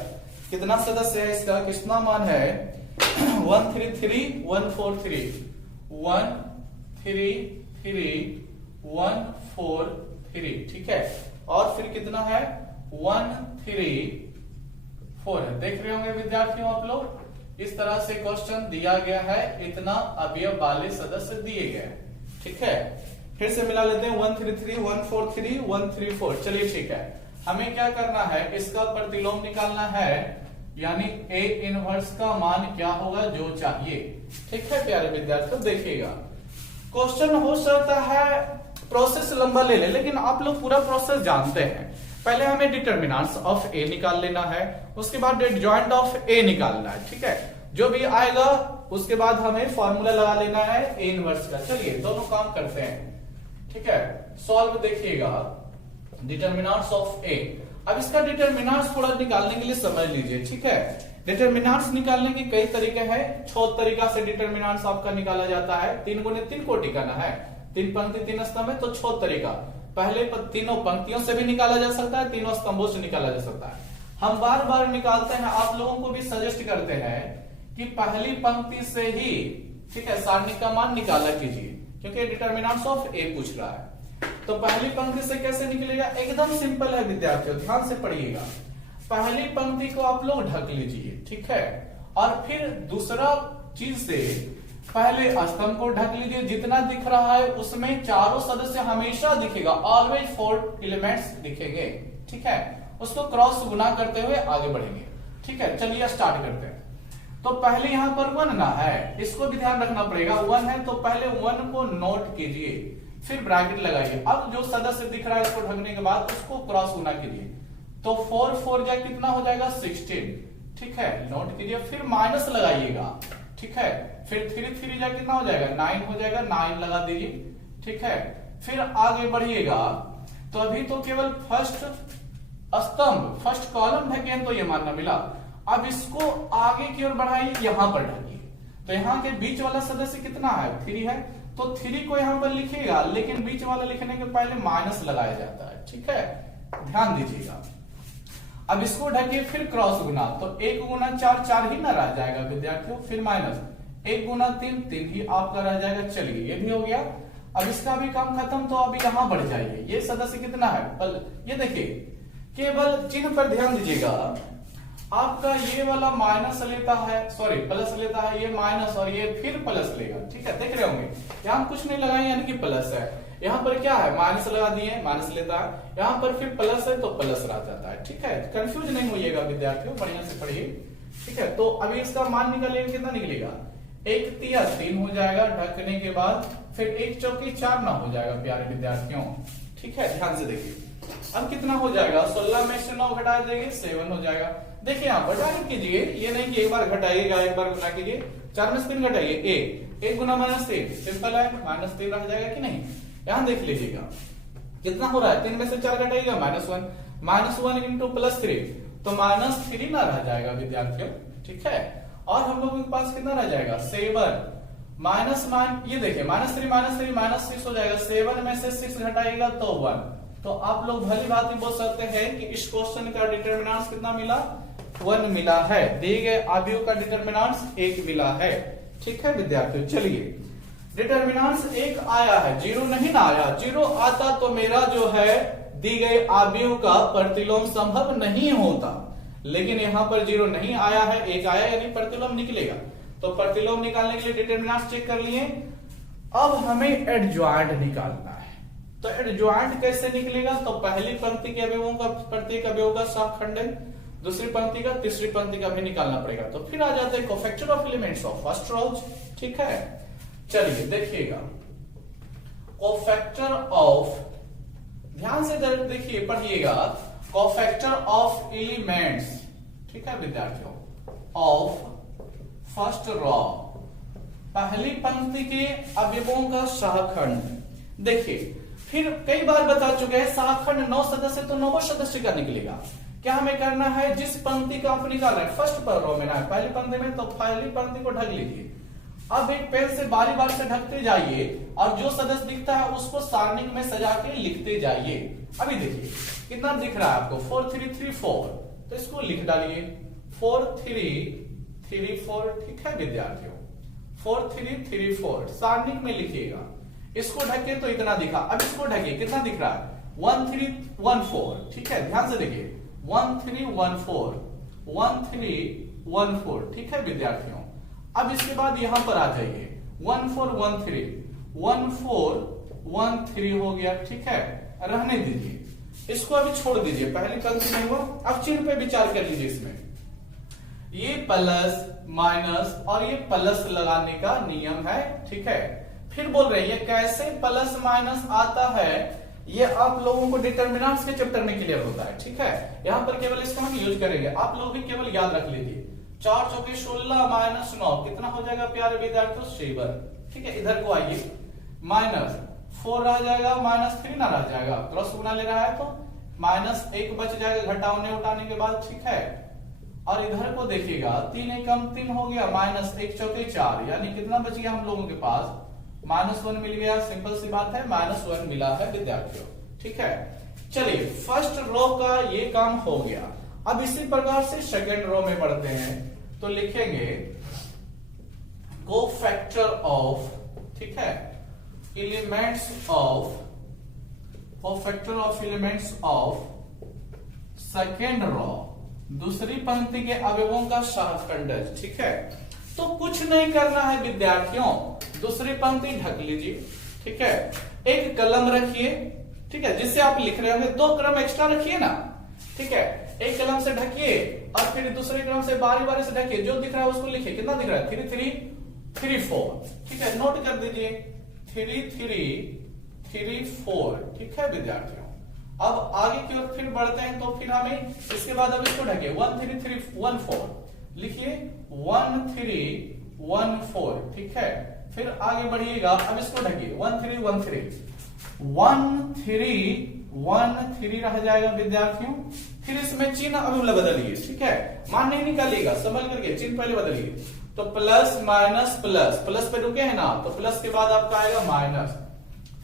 कितना सदस्य है इसका? कितना मान है? 133 143 133 143, ठीक है। और फिर कितना है? 134 है। देख रहे होंगे विद्यार्थियों आप लोग, इस तरह से क्वेश्चन दिया गया है, इतना अवयव वाले सदस्य दिए गए, ठीक है। फिर से मिला लेते हैं, 133 143 134। चलिए ठीक है, हमें क्या करना है, इसका प्रतिलोम निकालना है, यानी A इनवर्स का मान क्या होगा, जो चाहिए, ठीक है प्यारे विद्यार्थियों। देखिएगा, क्वेश्चन हो सकता है प्रोसेस लंबा ले ले, लेकिन आप लोग पूरा प्रोसेस जानते हैं। पहले हमें डिटर्मिनेंट्स ऑफ A निकाल लेना है, उसके बाद एडजॉइंट ऑफ A निकालना है, ठीक है। जो भी आएगा उसके बाद हमें फॉर्मूला लगा लेना है A इनवर्स का। चलिए दोनों काम करते हैं, ठीक है। सॉल्व देखिएगा, डिटर्मिनेंट्स ऑफ A। अब इसका डिटर्मिनेंट्स थोड़ा निकालने के लिए समझ लीजिए, ठीक है। डिटर्मिनेंट्स निकालने के कई तरीके हैं। छोट तरीका से डिटर्मिनेंट्स आपका निकाला जाता है। 3 गुने 3 कोटि का ना है, 3 पंक्ति 3 स्तंभ है, तो छोट तरीका। पहले तीनों पंक्तियों से भी निकाला जा सकता है, तीनों स्तंभों से निकाला जा सकता है। हम बार बार निकालते हैं, आप लोगों को भी सजेस्ट करते हैं कि पहली पंक्ति से ही, ठीक है, सारणी का मान निकाला कीजिए, क्योंकि डिटर्मिनेंट्स ऑफ A पूछ रहा है। तो पहली पंक्ति से कैसे निकलेगा? एकदम सिंपल है विद्यार्थियों, ध्यान से पढ़िएगा। पहली पंक्ति को आप लोग ढक लीजिए, ठीक है। और फिर दूसरा चीज से पहले स्तंभ को ढक लीजिए, जितना दिख रहा है उसमें चारों सदस्य हमेशा दिखेगा, ऑलवेज 4 एलिमेंट्स दिखेंगे, ठीक है। उसको क्रॉस गुना करते हुए आगे बढ़ेंगे, ठीक है। चलिए स्टार्ट करते हैं। तो पहले यहां पर 1 ना है, इसको भी ध्यान रखना पड़ेगा। 1 है तो पहले 1 को नोट कीजिए, फिर ब्रैकेट लगाइए। अब जो सदस्य दिख रहा है इसको ढकने के बाद उसको क्रॉस गुना कीजिए, तो 4 4 जा कितना हो जाएगा? 16, ठीक है। नोट कीजिए, फिर माइनस लगाइएगा, ठीक है। फिर 3 3 जा कितना हो जाएगा? 9 हो जाएगा, 9 लगा दीजिए, ठीक है। फिर आगे बढ़िएगा, तो अभी तो केवल फर्स्ट स्तंभ, फर्स्ट कॉलम ढके, तो ये मानना मिला। अब इसको आगे की ओर बढ़ाइए, यहां पर ढकिए। तो यहां के बीच वाला सदस्य कितना है? 3 है, तो 3 को यहां पर लिखिएगा, लेकिन बीच वाला लिखने के पहले माइनस लगाया जाता है, ठीक है। ध्यान दीजिएगा। अब इसको ढकिए, फिर क्रॉस गुना, तो 1 गुना 4 4 ही ना रह जाएगा विद्यार्थियों, फिर माइनस 1 गुना 3 3 ही आपका रह जाएगा। चलिए ये भी हो गया। अब इसका भी काम खत्म, तो अभी यहां बढ़ जाइए। ये सदस्य कितना है? ये देखिए, केवल चिन्ह पर ध्यान दीजिएगा। आपका ये वाला माइनस लेता है, सॉरी प्लस लेता है, ये माइनस और ये फिर प्लस लेगा, ठीक है। देख रहे होंगे यहाँ कुछ नहीं लगाए, यानी कि प्लस है। यहाँ पर क्या है? माइनस लगा दिए, माइनस लेता है। यहाँ पर फिर प्लस है तो प्लस रह जाता है, ठीक है। कंफ्यूज नहीं होइएगा विद्यार्थियों, बढ़िया से पढ़िए, ठीक है। तो अभी इसका मान निकालिए, कितना निकलेगा? 1 तिया 3 हो जाएगा ढकने के बाद, फिर 1 चौकी 4 ना हो जाएगा प्यारे विद्यार्थियों, ठीक है। ध्यान से देखिए, अब कितना हो जाएगा? 16 में से 9 घटा देंगे, 7 हो जाएगा। देखिए आप घटाएं कीजिए, ये नहीं कि एक बार घटाइएगा, एक बार गुना कीजिए। 4 में से 3 घटाइए, 1 गुना -3, सिंपल है, -3 रह जाएगा कि नहीं? यहां देख लीजिएगा कितना हो रहा है। 3 में से 4 घटाइएगा, -1 -1 इंटू +3, तो -3 ना रह जाएगा विद्यार्थियों, ठीक है। और हम लोगों के पास कितना रह जाएगा? 7 माइनस ये देखिए, -3 -6 हो जाएगा। 7 में से 6 घटाइएगा तो 1। तो आप लोग भली बात ही बोल सकते हैं कि इस क्वेश्चन का डिटर्मिनेंट्स कितना मिला? 1 मिला है। दिए गए आव्यूह का डिटर्मिनेंट्स 1 मिला है, ठीक है विद्यार्थियों। चलिए, डिटर्मिनेंट्स 1 आया है, 0 नहीं ना आया। 0 आता तो मेरा जो है दी गई आव्यूह का प्रतिलोम संभव नहीं होता, लेकिन यहां पर 0 नहीं आया है, 1 आया, यानी प्रतिलोम निकलेगा। तो प्रतिलोम निकालने के लिए डिटर्मिनेंट्स चेक कर लिए। अब हमें एडजॉइंट निकालना है, तो एडज्वाइंट कैसे निकलेगा? तो पहली पंक्ति के अवयवों का प्रत्येक अवयव का सहखंड, दूसरी पंक्ति का, तीसरी पंक्ति का भी निकालना पड़ेगा। तो फिर आ जाते हैं cofactor of elements of first rows. ठीक है, चलिए देखिएगा कोफैक्टर ऑफ, ध्यान से देखिए पढ़िएगा, कोफैक्टर ऑफ एलिमेंट्स, ठीक है विद्यार्थियों, ऑफ फर्स्ट रॉ, पहली पंक्ति के अवयवों का सहखंड। देखिए फिर कई बार बता चुके हैं सहखंड 9 सदस्य तो 9 सदस्य का निकलेगा। क्या हमें करना है? जिस पंक्ति का आप निकाल रहे हैं फर्स्ट पर रो में ना पहली पंक्ति में, तो पहली पंक्ति को ढक लीजिए। अब एक पेन से बारी बारी से ढकते जाइए और जो सदस्य दिखता है उसको सारणिक में सजा के लिखते जाइए। अभी देखिए कितना दिख रहा है आपको, 4 3 3 4, तो इसको लिख डालिए 4 3 3 4। ठीक है विद्यार्थियों, 4 3 3 4 सारणिक में लिखिएगा। इसको ढके तो इतना दिखा, अब इसको ढकिए, कितना दिख रहा है? 1 3 1 4। ठीक है, ध्यान से देखिए 1 3 1 4 1 3 1 4। ठीक है विद्यार्थियों, अब इसके बाद यहां पर आ जाइए 1 4 1 3 1 4 1 3 हो गया। ठीक है, रहने दीजिए, इसको अभी छोड़ दीजिए, पहली पंक्ति में हुआ। अब चिन्ह पे विचार कर लीजिए, इसमें ये प्लस माइनस और ये प्लस लगाने का नियम है। ठीक है, फिर बोल रहे हैं ये कैसे प्लस माइनस आता है, ये आप लोगों को डिटरमिनेंट्स के चैप्टर में क्लियर होता है। ठीक है, यहां पर केवल इसका हम यूज करेंगे, आप लोग भी केवल याद रख लीजिए 4 चौके 16 माइनस 9 कितना हो जाएगा प्यारे विद्यार्थियों? 7। ठीक है, इधर को आइए, माइनस 4 रह जाएगा, माइनस 3 ना रह जाएगा, क्रॉस गुना ले रहा है तो माइनस 1 बच जाएगा घटाने उठाने के बाद। ठीक है, और इधर को देखिएगा 3 एकम 3 हो गया, माइनस 1 चौके 4, यानी कितना बच गया हम लोगों के पास? -1 मिल गया। सिंपल सी बात है, -1 मिला है विद्यार्थियों। ठीक है, चलिए फर्स्ट रो का ये काम हो गया। अब इसी प्रकार से सेकेंड रो में बढ़ते हैं, तो लिखेंगे कोफैक्टर ऑफ, ठीक है, elements of, cofactor of elements of second row, दूसरी पंक्ति के अवयवों का सहखंड। ठीक है, तो कुछ नहीं करना है विद्यार्थियों, दूसरी पंक्ति ढक लीजिए। ठीक है, एक कलम रखिए, ठीक है, जिससे आप लिख रहे होंगे, 2 क्रम एक्स्ट्रा रखिए ना। ठीक है, एक कलम से ढकिए और फिर दूसरे क्रम से बारी बारी से ढकिए, जो दिख रहा है उसको लिखिए। कितना दिख रहा है? 3 3 3 4। ठीक है, नोट कर दीजिए 3 3 3 4। ठीक है विद्यार्थियों, अब आगे की ओर फिर बढ़ते हैं, तो फिर हमें इसके बाद अब इसको ढकिए 1 3 3 1 4, लिखिए 1 3 1 4। ठीक है, फिर आगे बढ़िएगा, अब इसको ढकिए 1 3 1 3 1 3 1 3 रह जाएगा विद्यार्थियों। फिर इसमें चिन्ह अभी बदलिए। ठीक है, मान नहीं निकालिएगा, समझ करके चिन्ह पहले बदलिए। तो प्लस माइनस प्लस, प्लस पे रुके हैं ना, तो प्लस के बाद आपका आएगा माइनस,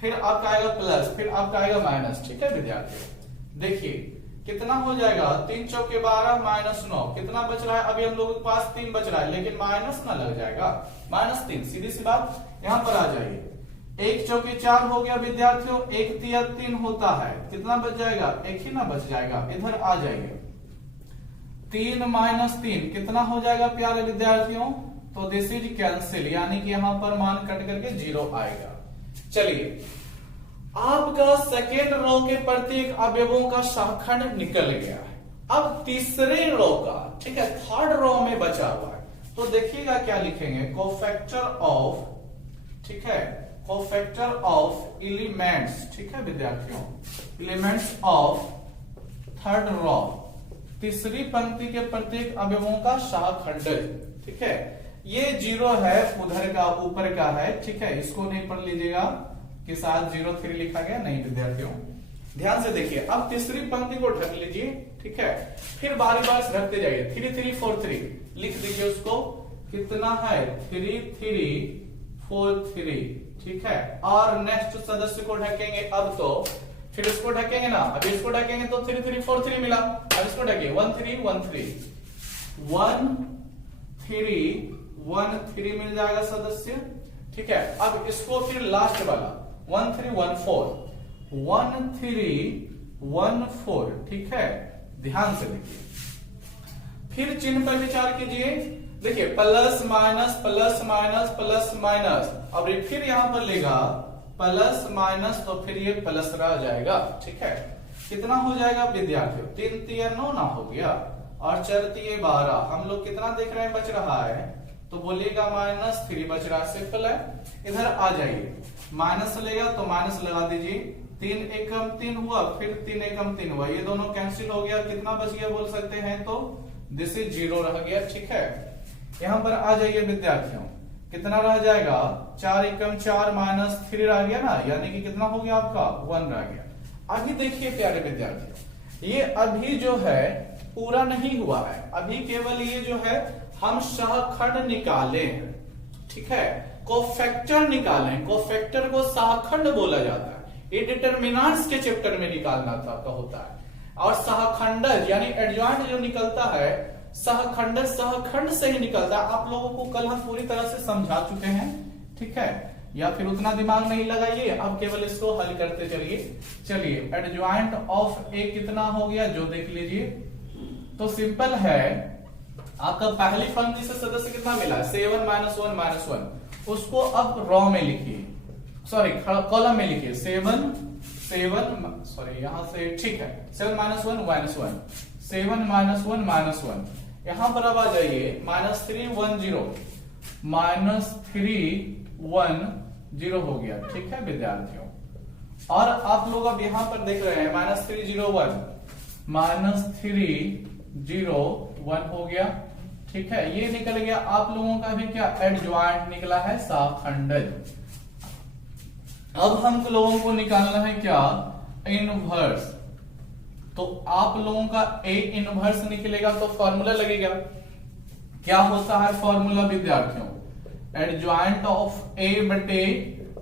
फिर आपका आएगा प्लस, फिर आपका आएगा माइनस। ठीक है विद्यार्थियों, देखिए कितना हो जाएगा? 3 चौके 12 माइनस 9, कितना बच रहा है? अभी हम लोगों के पास 3 बच रहा है, लेकिन माइनस ना लग जाएगा, -3। सीधी सी बात, यहां पर आ जाइए, 1 चौके 4 हो गया विद्यार्थियों, 1 तिया 3 होता है, कितना बच जाएगा? 1 ही ना बच जाएगा। इधर आ जाइए, 3 माइनस 3 कितना हो जाएगा प्यारे विद्यार्थियों? तो दिस इज कैंसिल, यानी कि यहां पर मान कट करके 0 आएगा। चलिए, आपका सेकेंड रो के प्रत्येक अवयवों का सहखंड निकल गया है। अब तीसरे रो का, ठीक है, थर्ड रो में बचा हुआ है, तो देखिएगा क्या लिखेंगे, कोफैक्टर ऑफ, ठीक है, कोफैक्टर ऑफ एलिमेंट्स। ठीक है विद्यार्थियों, एलिमेंट्स ऑफ थर्ड रो, तीसरी पंक्ति के प्रत्येक अवयवों का सहखंड। ठीक है, ये 0 है, उधर का ऊपर का है। ठीक है, इसको नहीं पढ़ लीजिएगा के साथ 0 3 लिखा गया, नहीं विद्यार्थियों, ध्यान से देखिए। अब तीसरी पंक्ति को ढक लीजिए। ठीक है, फिर बारी बारी से ढकते जाइए, 3 3 4 3 लिख दीजिए उसको, कितना है? 3 3 4 3। ठीक है, और नेक्स्ट सदस्य को ढकेंगे, अब तो फिर इसको ढकेंगे ना, अब इसको ढकेंगे तो 3 3 4 3 मिला। अब इसको ढकिए 1 3 1 3 1 3 1 3 मिल जाएगा सदस्य। ठीक है, अब इसको फिर लास्ट वाला 1 3 1 4 1 3 1 4। ठीक है, ध्यान से देखिए, फिर चिन्ह पर विचार कीजिए। देखिए plus minus plus minus plus minus, अब फिर यहां पर लेगा प्लस माइनस, तो फिर ये प्लस रह जाएगा। ठीक है, कितना हो जाएगा विद्यार्थियों? 3 3 9 ना हो गया, और 4 3 12। हम लोग कितना देख रहे हैं बच रहा है? तो बोलिएगा -3 बच रहा है। सिंपल है। इधर आ जाइए, माइनस लेगा तो माइनस लगा दीजिए। 3 एकम 3 हुआ, फिर 3 एकम 3 हुआ, ये दोनों कैंसिल हो गया। कितना बच गया बोल सकते हैं? तो दिस इज 0 रह गया। ठीक है, यहां पर आ जाइए विद्यार्थियों, कितना रह जाएगा? 4 एकम 4 -3 रह गया ना, यानी कि कितना हो गया आपका? 1 रह गया। अभी देखिए प्यारे विद्यार्थियों, ये अभी जो है पूरा नहीं हुआ है, अभी केवल ये जो है हम सहखंड निकाले हैं। ठीक है, कोफैक्टर निकाले। कोफैक्टर को सहखंड बोला जाता है। ये डिटरमिनेंट्स के चैप्टर में निकालना था तो होता है। और सहखंडज यानी एडजॉइंट जो निकलता है, सहखंडज सहखंड से ही निकलता है। आप लोगों को कल हम पूरी तरह से समझा चुके हैं। ठीक है, या फिर उतना दिमाग नहीं लगाइए, अब केवल इसको हल करते चलिए। चलिए, एडजॉइंट ऑफ ए कितना हो गया जो देख लीजिए। तो सिंपल है, आपका पहली पंक्ति से सदस्य कितना मिला? 7 -1 -1। उसको अब रॉ में लिखिए, सॉरी कॉलम में लिखिए। 7 सॉरी यहां से, ठीक है, 7 -1 -1, 7 -1 -1। यहां पर अब आ जाइए, -3 1 0, -3 1 0 हो गया। ठीक है विद्यार्थियों, और आप लोग अब यहां पर देख रहे हैं -3 0 1, -3 0 1 हो गया। ठीक है, ये निकल गया। आप लोगों का भी क्या एडजॉइंट निकला है? सहखंडज। अब हम लोगों को निकालना है क्या? इनवर्स। तो आप लोगों का ए इनवर्स निकलेगा तो फॉर्मूला लगेगा। क्या होता है फॉर्मूला विद्यार्थियों? एडजॉइंट ऑफ ए बटे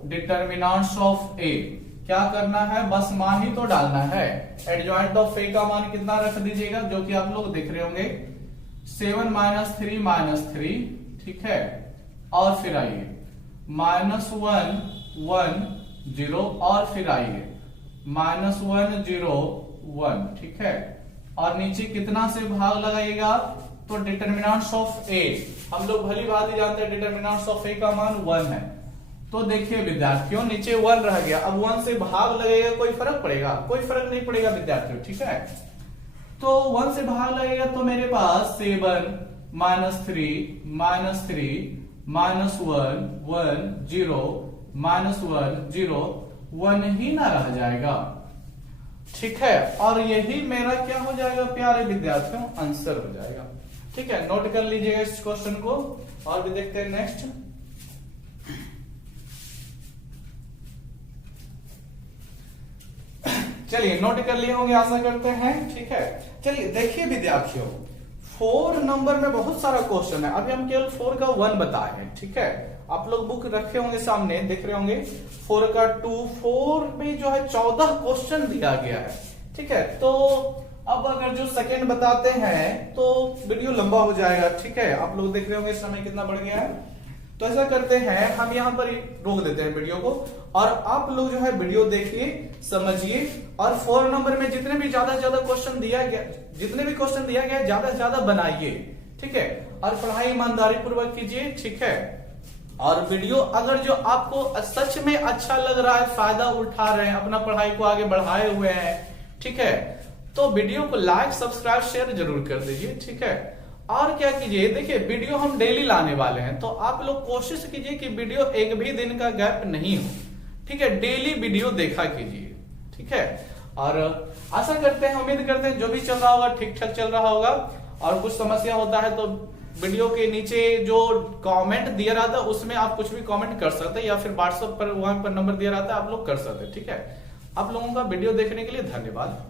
डिटरमिनेंट्स ऑफ ए। क्या करना है? बस मान ही तो डालना है। एडजॉइंट ऑफ ए का मान कितना रख दीजिएगा, जो कि आप लोग देख रहे होंगे, 7 -3 -3। ठीक है, और फिर आइए -1 1 0, और फिर आइए -1 0 1। ठीक है, और नीचे कितना से भाग लगाइएगा? तो डिटरमिनेंट्स ऑफ ए, हम लोग भली बात ही जानते हैं डिटरमिनेंट्स ऑफ ए का मान 1 है। तो देखिए विद्यार्थियों, नीचे 1 रह गया, अब 1 से भाग लगेगा, कोई फर्क पड़ेगा? कोई फर्क नहीं पड़ेगा विद्यार्थियों। ठीक है, तो 1 से भाग लगेगा तो मेरे पास 7 -3 -3 -1 1 0 -1 0 1 ही ना रह जाएगा। ठीक है, और यही मेरा क्या हो जाएगा प्यारे विद्यार्थियों? आंसर हो जाएगा। ठीक है, नोट कर लीजिएगा इस क्वेश्चन को, और भी देखते हैं नेक्स्ट। चलिए, नोट कर लिए होंगे आशा करते हैं। ठीक है, चलिए देखिए विद्यार्थियों, 4 नंबर में बहुत सारा क्वेश्चन है। अभी हम केवल 4 का 1 बताए हैं। ठीक है, आप लोग बुक रखे होंगे सामने, देख रहे होंगे। 4 का 2, 4 में जो है 14 क्वेश्चन दिया गया है। ठीक है, तो अब अगर जो सेकंड बताते हैं तो वीडियो लंबा हो जाएगा। ठीक है, आप लोग देख रहे होंगे समय कितना बढ़ गया है। तो ऐसा करते हैं, हम यहाँ पर रोक देते हैं वीडियो को, और आप लोग जो है वीडियो देखिए, समझिए, और 4 नंबर में जितने भी ज्यादा से ज्यादा क्वेश्चन दिया गया, जितने भी क्वेश्चन दिया गया ज्यादा से ज्यादा बनाइए। ठीक है, और पढ़ाई ईमानदारी पूर्वक कीजिए। ठीक है, और वीडियो अगर जो आपको सच में अच्छा लग रहा है, फायदा उठा रहे हैं, अपना पढ़ाई को आगे बढ़ाए हुए हैं, ठीक है, तो वीडियो को लाइक सब्सक्राइब शेयर जरूर कर दीजिए। ठीक है, और क्या कीजिए, देखिए वीडियो हम डेली लाने वाले हैं, तो आप लोग कोशिश कीजिए कि वीडियो एक भी दिन का गैप नहीं हो। ठीक है, डेली वीडियो देखा कीजिए। ठीक है, और आशा करते हैं, उम्मीद करते हैं जो भी चल रहा होगा ठीक ठाक चल रहा होगा, और कुछ समस्या होता है तो वीडियो के नीचे जो कमेंट दिया रहता है उसमें आप कुछ भी कमेंट कर सकते हैं, या फिर व्हाट्सएप पर वहां पर नंबर दिया रहता है, आप लोग कर सकते हैं। ठीक है, आप लोगों का वीडियो देखने के लिए धन्यवाद।